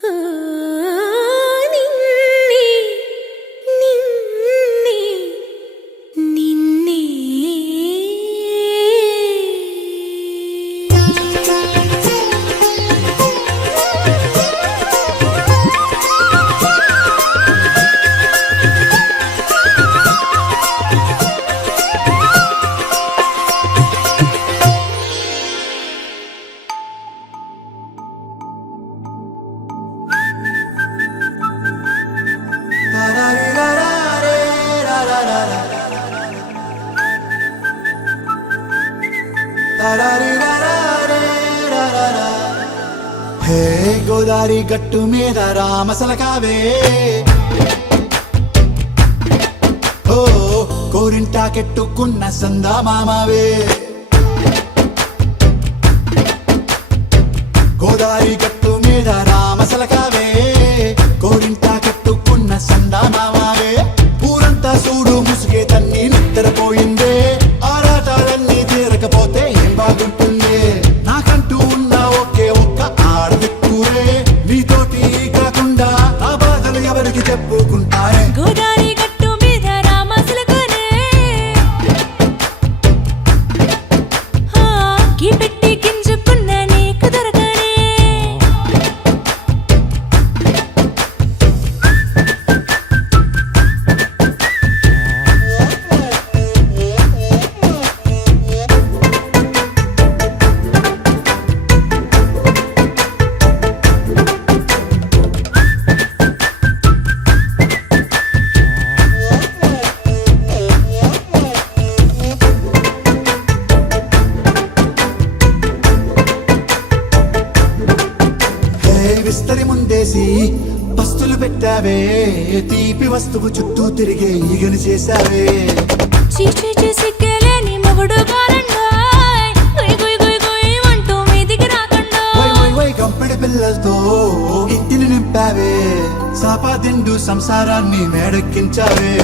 ఆ నిన్నే నిన్నే నిన్నే హే గోదారి గట్టు మీద రామసలకావే ఓ కోరింటాకెట్టుకున్న సందా మామావే గోదారి గట్టు మీద రామసలకావే కోరింటాకెట్టుకున్న సందా మామావే ఊరంతా చూడు ముసుగే తన్ని నిద్రపోయిందే ఆరాటాలన్నీ తీరకపోతే ఏం బాగుంటుంది నాకంటూ ఉన్న ఒకే ఒక్క ఆడదిక్కురే నీతోటి కాకుండా ఆ బాధలు ఎవరికి చెప్పుకుంటారే గోదారి గట్టు మీద రామసలకనే కీ పెట్టి గింజుకున్న నీకు దొరకనే విస్తరి ముందేసి పస్తులు పెట్టావే తీపి వస్తువు చుట్టూ తిరిగే ఈగలు చేశావే చీచి సిగ్గలేని మొగుడు గారండాయ్ గుయ్ గుయ్ గుయ్ గుయ్ అంటూ మీదికి రాకండా వై వై వై గంపెడి పిల్లలతో ఇంటిని నింపావే సాపాదిండు సంసారాన్ని మేడెక్కించావే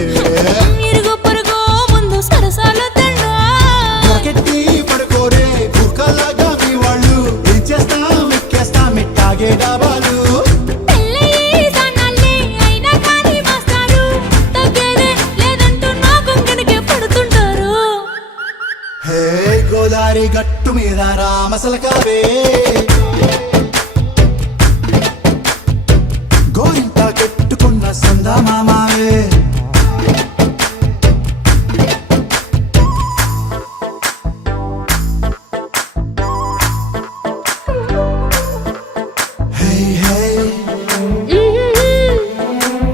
ఇరుగు పొరుగు ముందు సరసాలు తండా పగట్టి పడుకోరే కుక్కలాగా మీ వాళ్ళు ఏం చేస్తాం ఎక్కేస్తాం మిట్టాగే డాబాలు పెళ్ళయి సన్నాళ్ళే అయినా కానీ మాస్తారు తగ్గేదే లేదంటూ నా కొంగనికే పడుతుంటారు హే గోదారి గట్టు మీద రామసలకావే గోరింటా కెట్టుకున్న సందా మామావే హే హే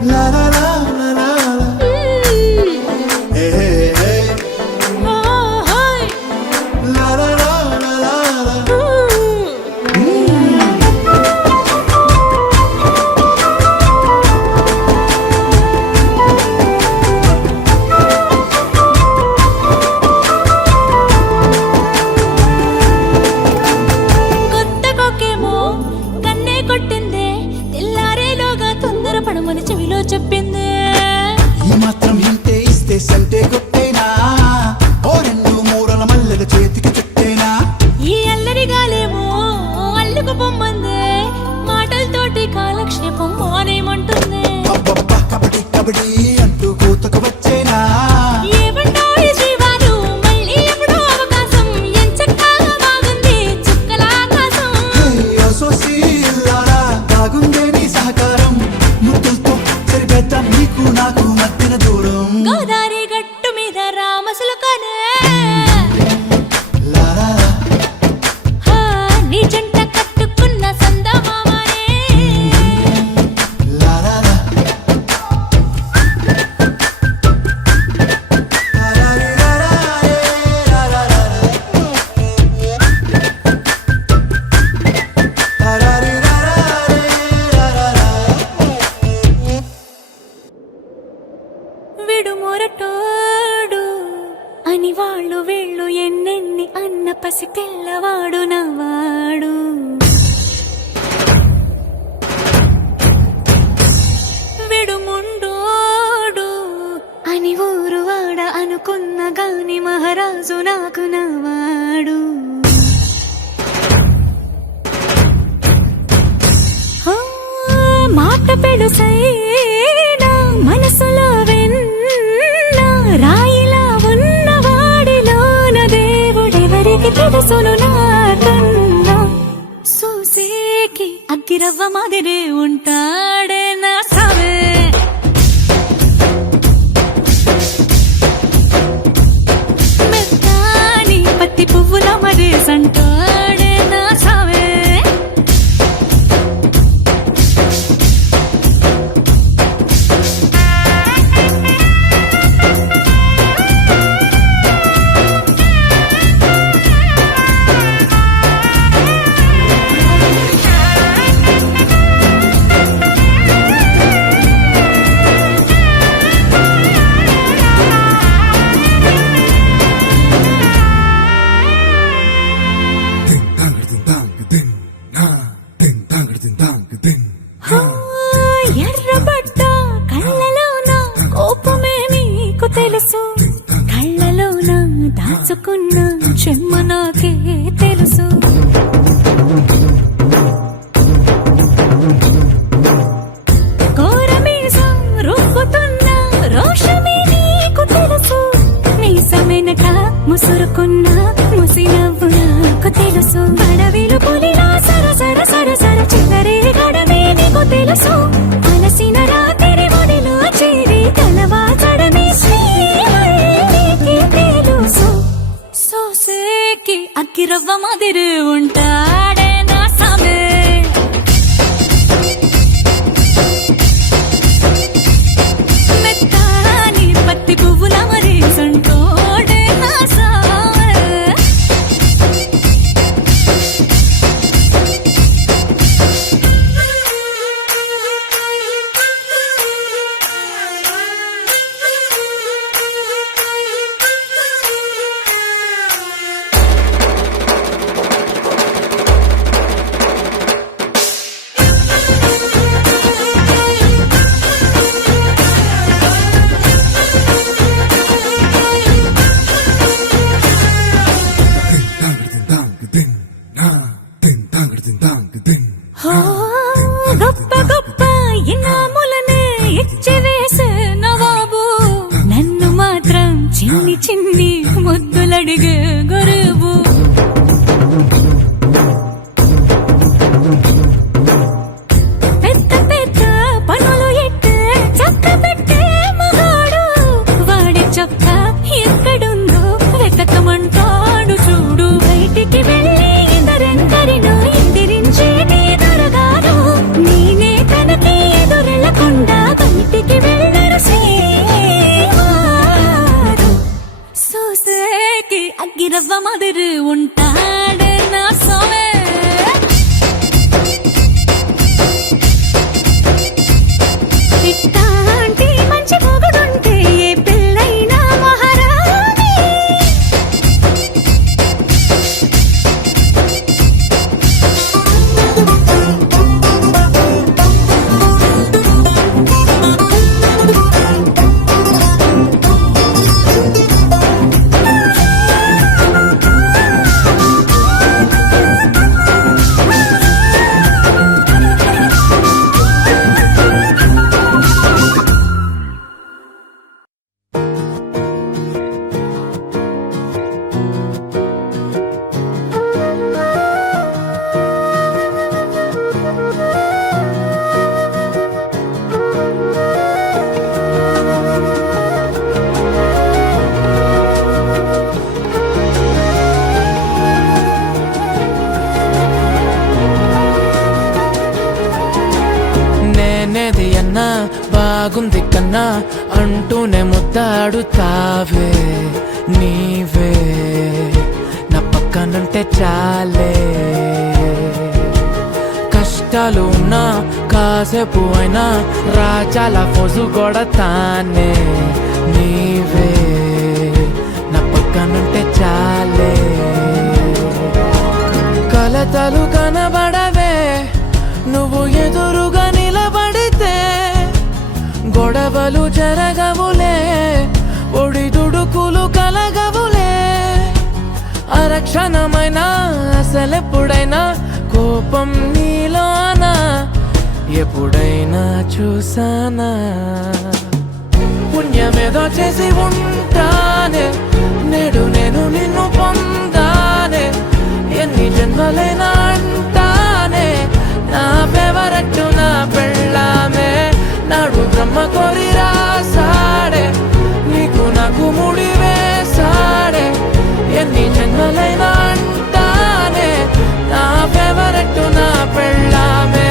లా లా లా లా లా లా. హే హే హే లా లా లా లా లా లా. పెడుసైనా మనసులో వెన్న రాయిలా ఉన్నవాడిలోన దేవుడెవరికి తెలుసును నాకన్నా చూసేకి అగ్గిరవ్వ మాదిరి ఉంటాడే నా సావే మెత్తాని పత్తి పువ్వుల మరి సంటాడే నా సావే ఎర్రబడ్డ కళ్ళలోన కోపమే నీకు తెలుసు కళ్ళలోన దాచుకున్న చెమ్మ నాకే తెలుసు కోరమీసం రుక్కుతున్న రోషమే నీకు తెలుసు మీసమెనక ముసురుకున్న ముసినవ్వు నాకు తెలుసు అడవిలు పులిలా సరసర సరసర చిల్లరే గడమే నీకు తెలుసు అలసిన రాత్రి ఒడిలో చేరి తలవాచడమే శ్రీహరికి తెలుసు సోసేకి అగ్గిరవ్వ మాదిరి ఉంటాడే నా సామే మెత్తాని పత్తి పువ్వుల మరి సంటోడే నా సామే గొప్ప గొప్ప ఇనాములనే ఇచ్చి వేసే నవాబు నన్ను మాత్రం చిన్ని చిన్ని ముద్దులడిగే గురువు పెద్ద పెద్ద పనులు ఎట్టే చక్క పెట్టే మగాడు వాడి చొక్క ఎక్కడుందో వెతకమంటాడు చూడు బయటికి వెళ్ళి ఇద్దరెందరినో ఎదిరించేటి దొరగారు నేనే తనకి ఎదురెళ్ళకుండా బయటికి వెళ్ళరు శ్రీవారు సోసేకి అగ్గిరవ్వ మాదిరి ఉంటాడే నా సోమే ఇట్టాంటి మంచి మొగుడుంటే ఏ పిల్లైనా మహారాణి బాగుంది కన్నా అంటూనే ముద్దాడుతావే నీవే నా పక్కనుంటే చాలే కష్టాలు ఉన్నా కాసేపు అయినా రాజాల ఫోజు కొడతానే నీవే నా పక్కనుంటే చాలే కలతలు కనబడవే నువ్వు ఎదురుగా నిలబడితే గొడవలు జరగవులే ఒడి దుడుకులు కలగవులే అరక్షణమైనా అసలెప్పుడైనా కోపం నీలోనా ఎప్పుడైనా చూసానా పుణ్యమేదో చేసి ఉంటానే నేడు నేను నిన్ను పొందానే ఎన్ని జన్మలైనా అంటానే నా ఫేవరెట్ నా పెళ్ళామే నాడు బ్రహ్మ కోరి రాసాడే నీకు నాకు ముడి వేసాడే ఎన్ని జన్మలైనా అంటానే నా ఫేవరెట్ నా పెళ్ళామే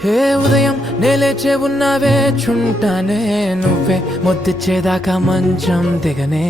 హే ఉదయం నేలేచే ఉన్నావే చుంటానే నువ్వే ముద్దిచ్చేదాకా మంచం దిగనే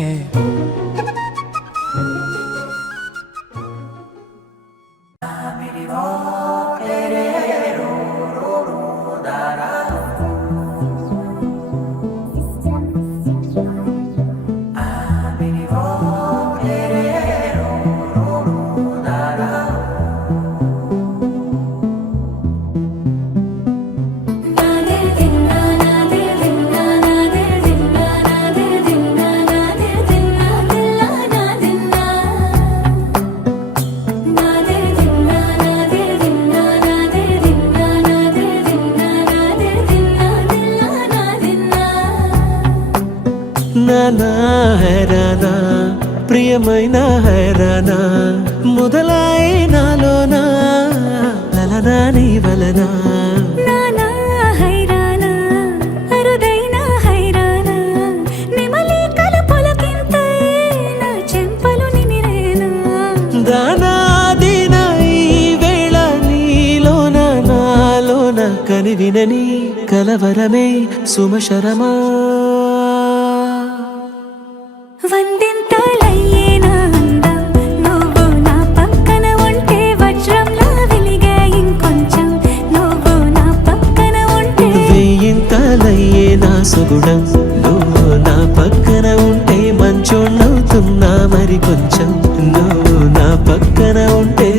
నానా హైరానా ప్రియమైన హైరానా మొదలాయి నాలోనా లలనా నీ వలనా నానా హైరానా అరుదైన హైరానా నెమలి కలుపులకింతై నా చెంపలు నిమిరేనా దానా దీనా ఈ వేళ నీలోన నాలోన కనివినని కలవరమే సుమశరమా వందింతలయ్యేనా అందం నువ్వు నా పక్కన ఉంటే వజ్రంలా వెలిగే ఇంకొంచెం నువ్వు నా పక్కన ఉంటే వేయింతలయ్యే నా సుగుణం నువ్వు నా పక్కన ఉంటే మంచోళ్ళవుతున్నా మరి కొంచెం నువ్వు నా పక్కన ఉంటే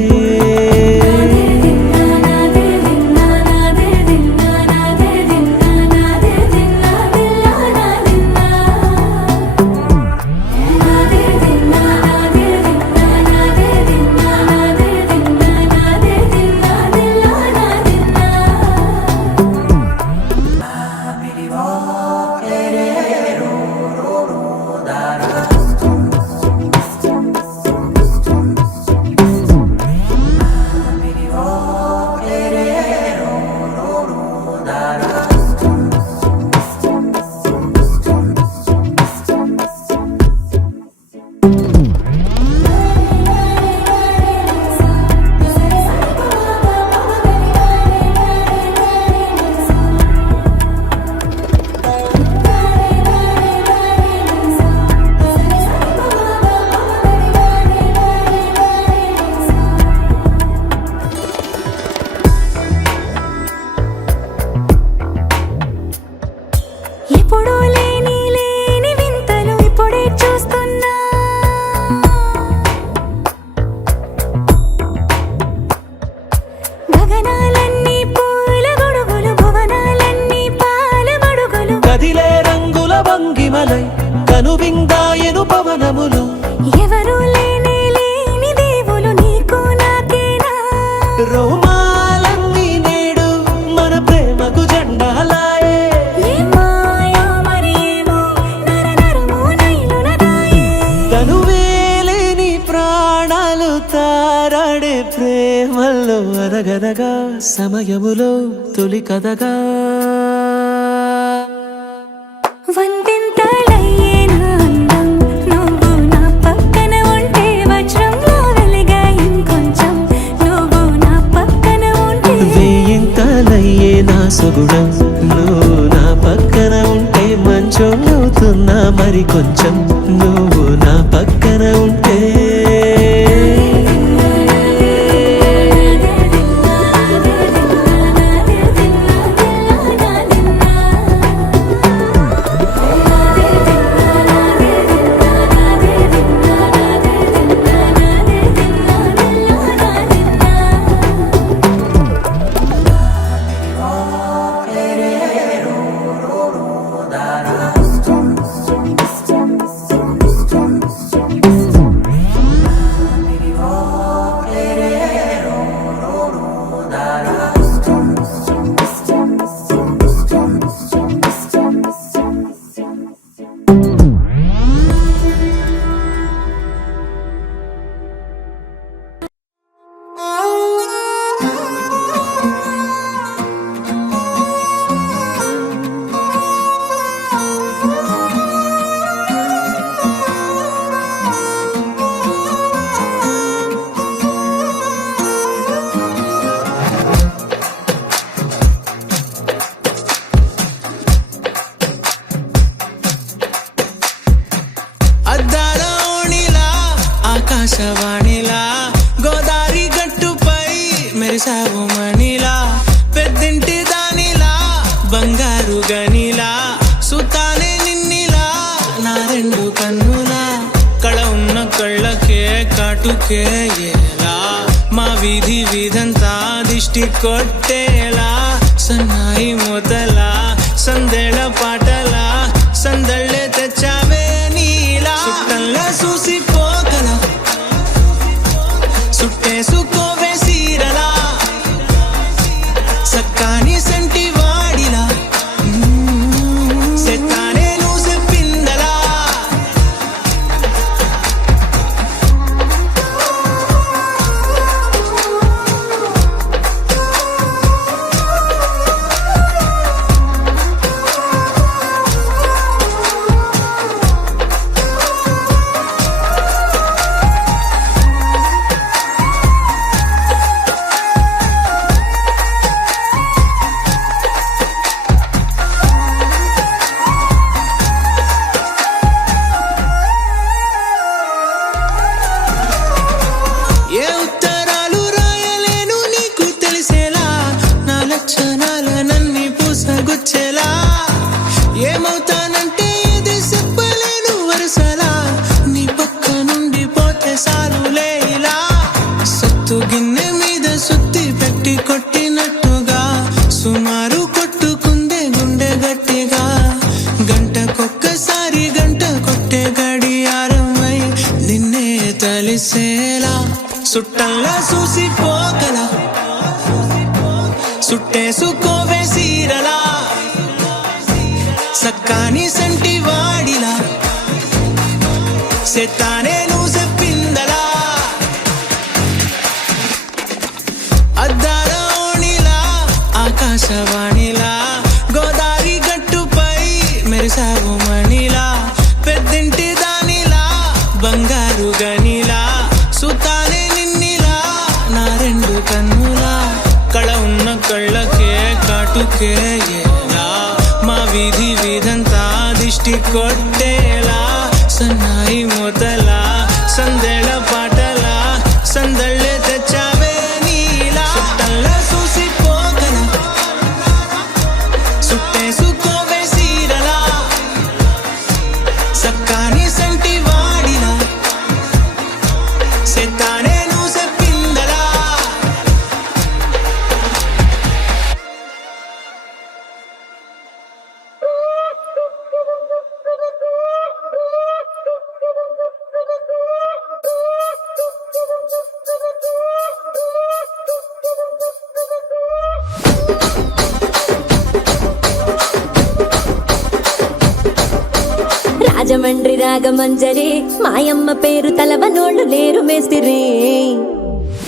ఎప్పుడూ లేని వింతలు ఇప్పుడే చూస్తున్నా గగనాలన్నీ పూల గొడుగులు భువనాలన్నీ పాల గొడుగులు కదిలే రంగుల భంగిమలై కనువిందాయను పవనములు ఎవరు లేని దేవులు నీకు నాకేనా రోమాలన్నీ నేడు మన ప్రేమకు జెండాలాయే తనువేలేని ప్రాణాలు తారాడే ప్రేమల్లో అరగదగా సమయములో తొలి కదగా వందింతలయ్యేనా అందం నువ్వు నా పక్కన ఉంటే వజ్రంలా వెలిగే ఇంకొంచెం నువ్వు నా పక్కన ఉంటే వేయింతలయ్యే నా సుగుణం నువ్వు నా పక్కన ఉంటే మంచోళ్ళవుతూ మరి కొంచెం నువ్వు నా పక్కన ఉంటే ఆకాశవాణిలా గోదారి గట్టుపై మెరిసావు మణిలా పెద్దింటి దానిలా బంగారు గనిలా సుతానే నిన్నిలా నా రెండు కన్నులా కళ ఉన్న కళ్ళకే కాటుకే ఎలా మా వీధి వీధంతా దిష్టి కొట్టేలా సన్నాయి మొదలా సందేళ పాటలా సందళ్ళే తెచ్చావే నీలా చుట్టంలా చూసిపోగల సుట్టేసుకోవే సీరలా సక్కాని సంటి వాడిలా సెత్తానే నువ్వు చెప్పిందలా ఏ ఉత్తరాలు రాయలేను నీకు తెలిసేలా నా లక్షణాలనన్నీ పూసగుచ్చేలా ఏమవుతానంటే ఇది చెప్పలేను వరుసలా నీ పక్క నుండి పోతే సాలులే ఇలా సత్తు గిన్నె మీద సుత్తి పెట్టి కొట్టినట్టుగా సుమారు కొట్టుకుందే గుండె గట్టిగా గంటకొక్కసారి గంట కొట్టే గడియారమై నిన్నే తలిసేలా సుట్టల్లా చూసిపోగల సుట్టేసుకోవే సీరలా సక్కాని సంటి వాడిలా సెత్తానే నువ్వు చెప్పిందలా అద్దాల ఓణిలా ఆకాశవాణిలా గోదారి గట్టుపై మెరిసావు మణిలా పెద్దింటి దానిలా బంగారు గనిలా సుతానే నిన్నిలా నా రెండు కన్నులా కళ ఉన్న కళ్ళకే కాటుకే ఎలా మా వీధి వీధంతా దిష్టి కొట్టేలా సన్నాయి మొదలా సందేళ పాటలా సందళ్ళే తెచ్చావే నీలా చుట్టల్లా చూసిపోగల సుట్టేసుకోవే సీరలా సక్కాని సంటి వాడిలా సెత్తానే నువ్వు చెప్పిందలా రాజమండ్రి రాగమంజరి మాయమ్మ పేరు తలవనోళ్ళు లేరు మేస్తిరి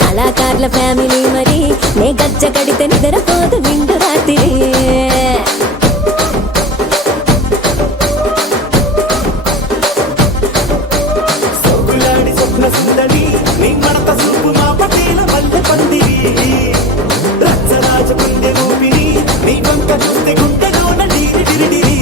కళాకారుల ఫ్యామిలీ మరి నే గజ్జ కడితే నిద్రపోదు నిండు రాత్రి సొగులాడి స్వప్న సుందరి నీ మడత సూపు మా పటేల మల్లె పందిరి రచ్చరాజ గుండె ఊపిరి నీ వంక చూస్తే గుండెలోన డీరి డిరి డిరి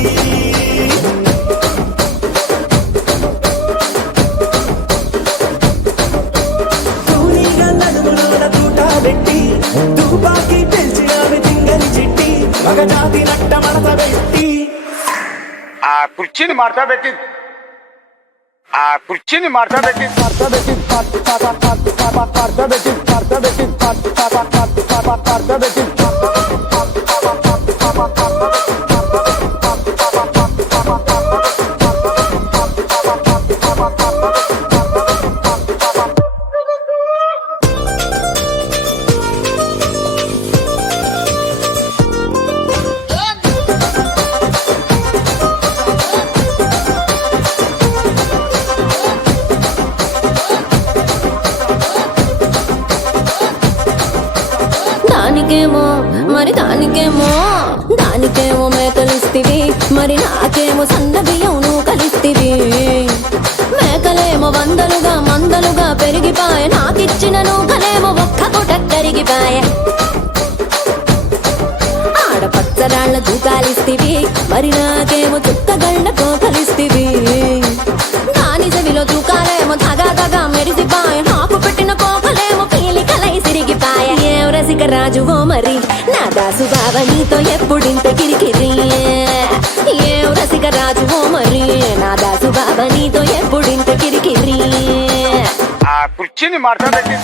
బట్ట మడత పెట్టి ఆ కుర్చీని మార్చా పెట్టి ఆ కుర్చీని మార్చా పెట్టి దానికేమో మరి దానికేమో మేకలిస్తివి మరి నాకేమో సన్న బియ్యం నువ్వు కలిస్తివి మేకలేమో మందలుగా పెరిగిపాయ నాకిచ్చిన నూకలేమో ఒక్క పూట కరిగిపాయ ఆడపచ్చరాళ్ళ దూకాలిస్తివి మరి నాకేమో చుక్కగళ్ళ కోకలిస్తివి దాని చెవిలో దూకాలేమో దగా మెరిసిపాయ నాకు పెట్టిన కోకలేమో పీలికలై సిరిగిపాయ ఏం రసిక రాజువో మరి నా దాసు బావ నీతో ఎప్పుడింత కిరికిరి ఏం రసిక రాజువో మరి నా దాసు బావ నీతో ఎప్పుడింత కిరికిరి ఆ కుర్చీని మార్చా పెట్టి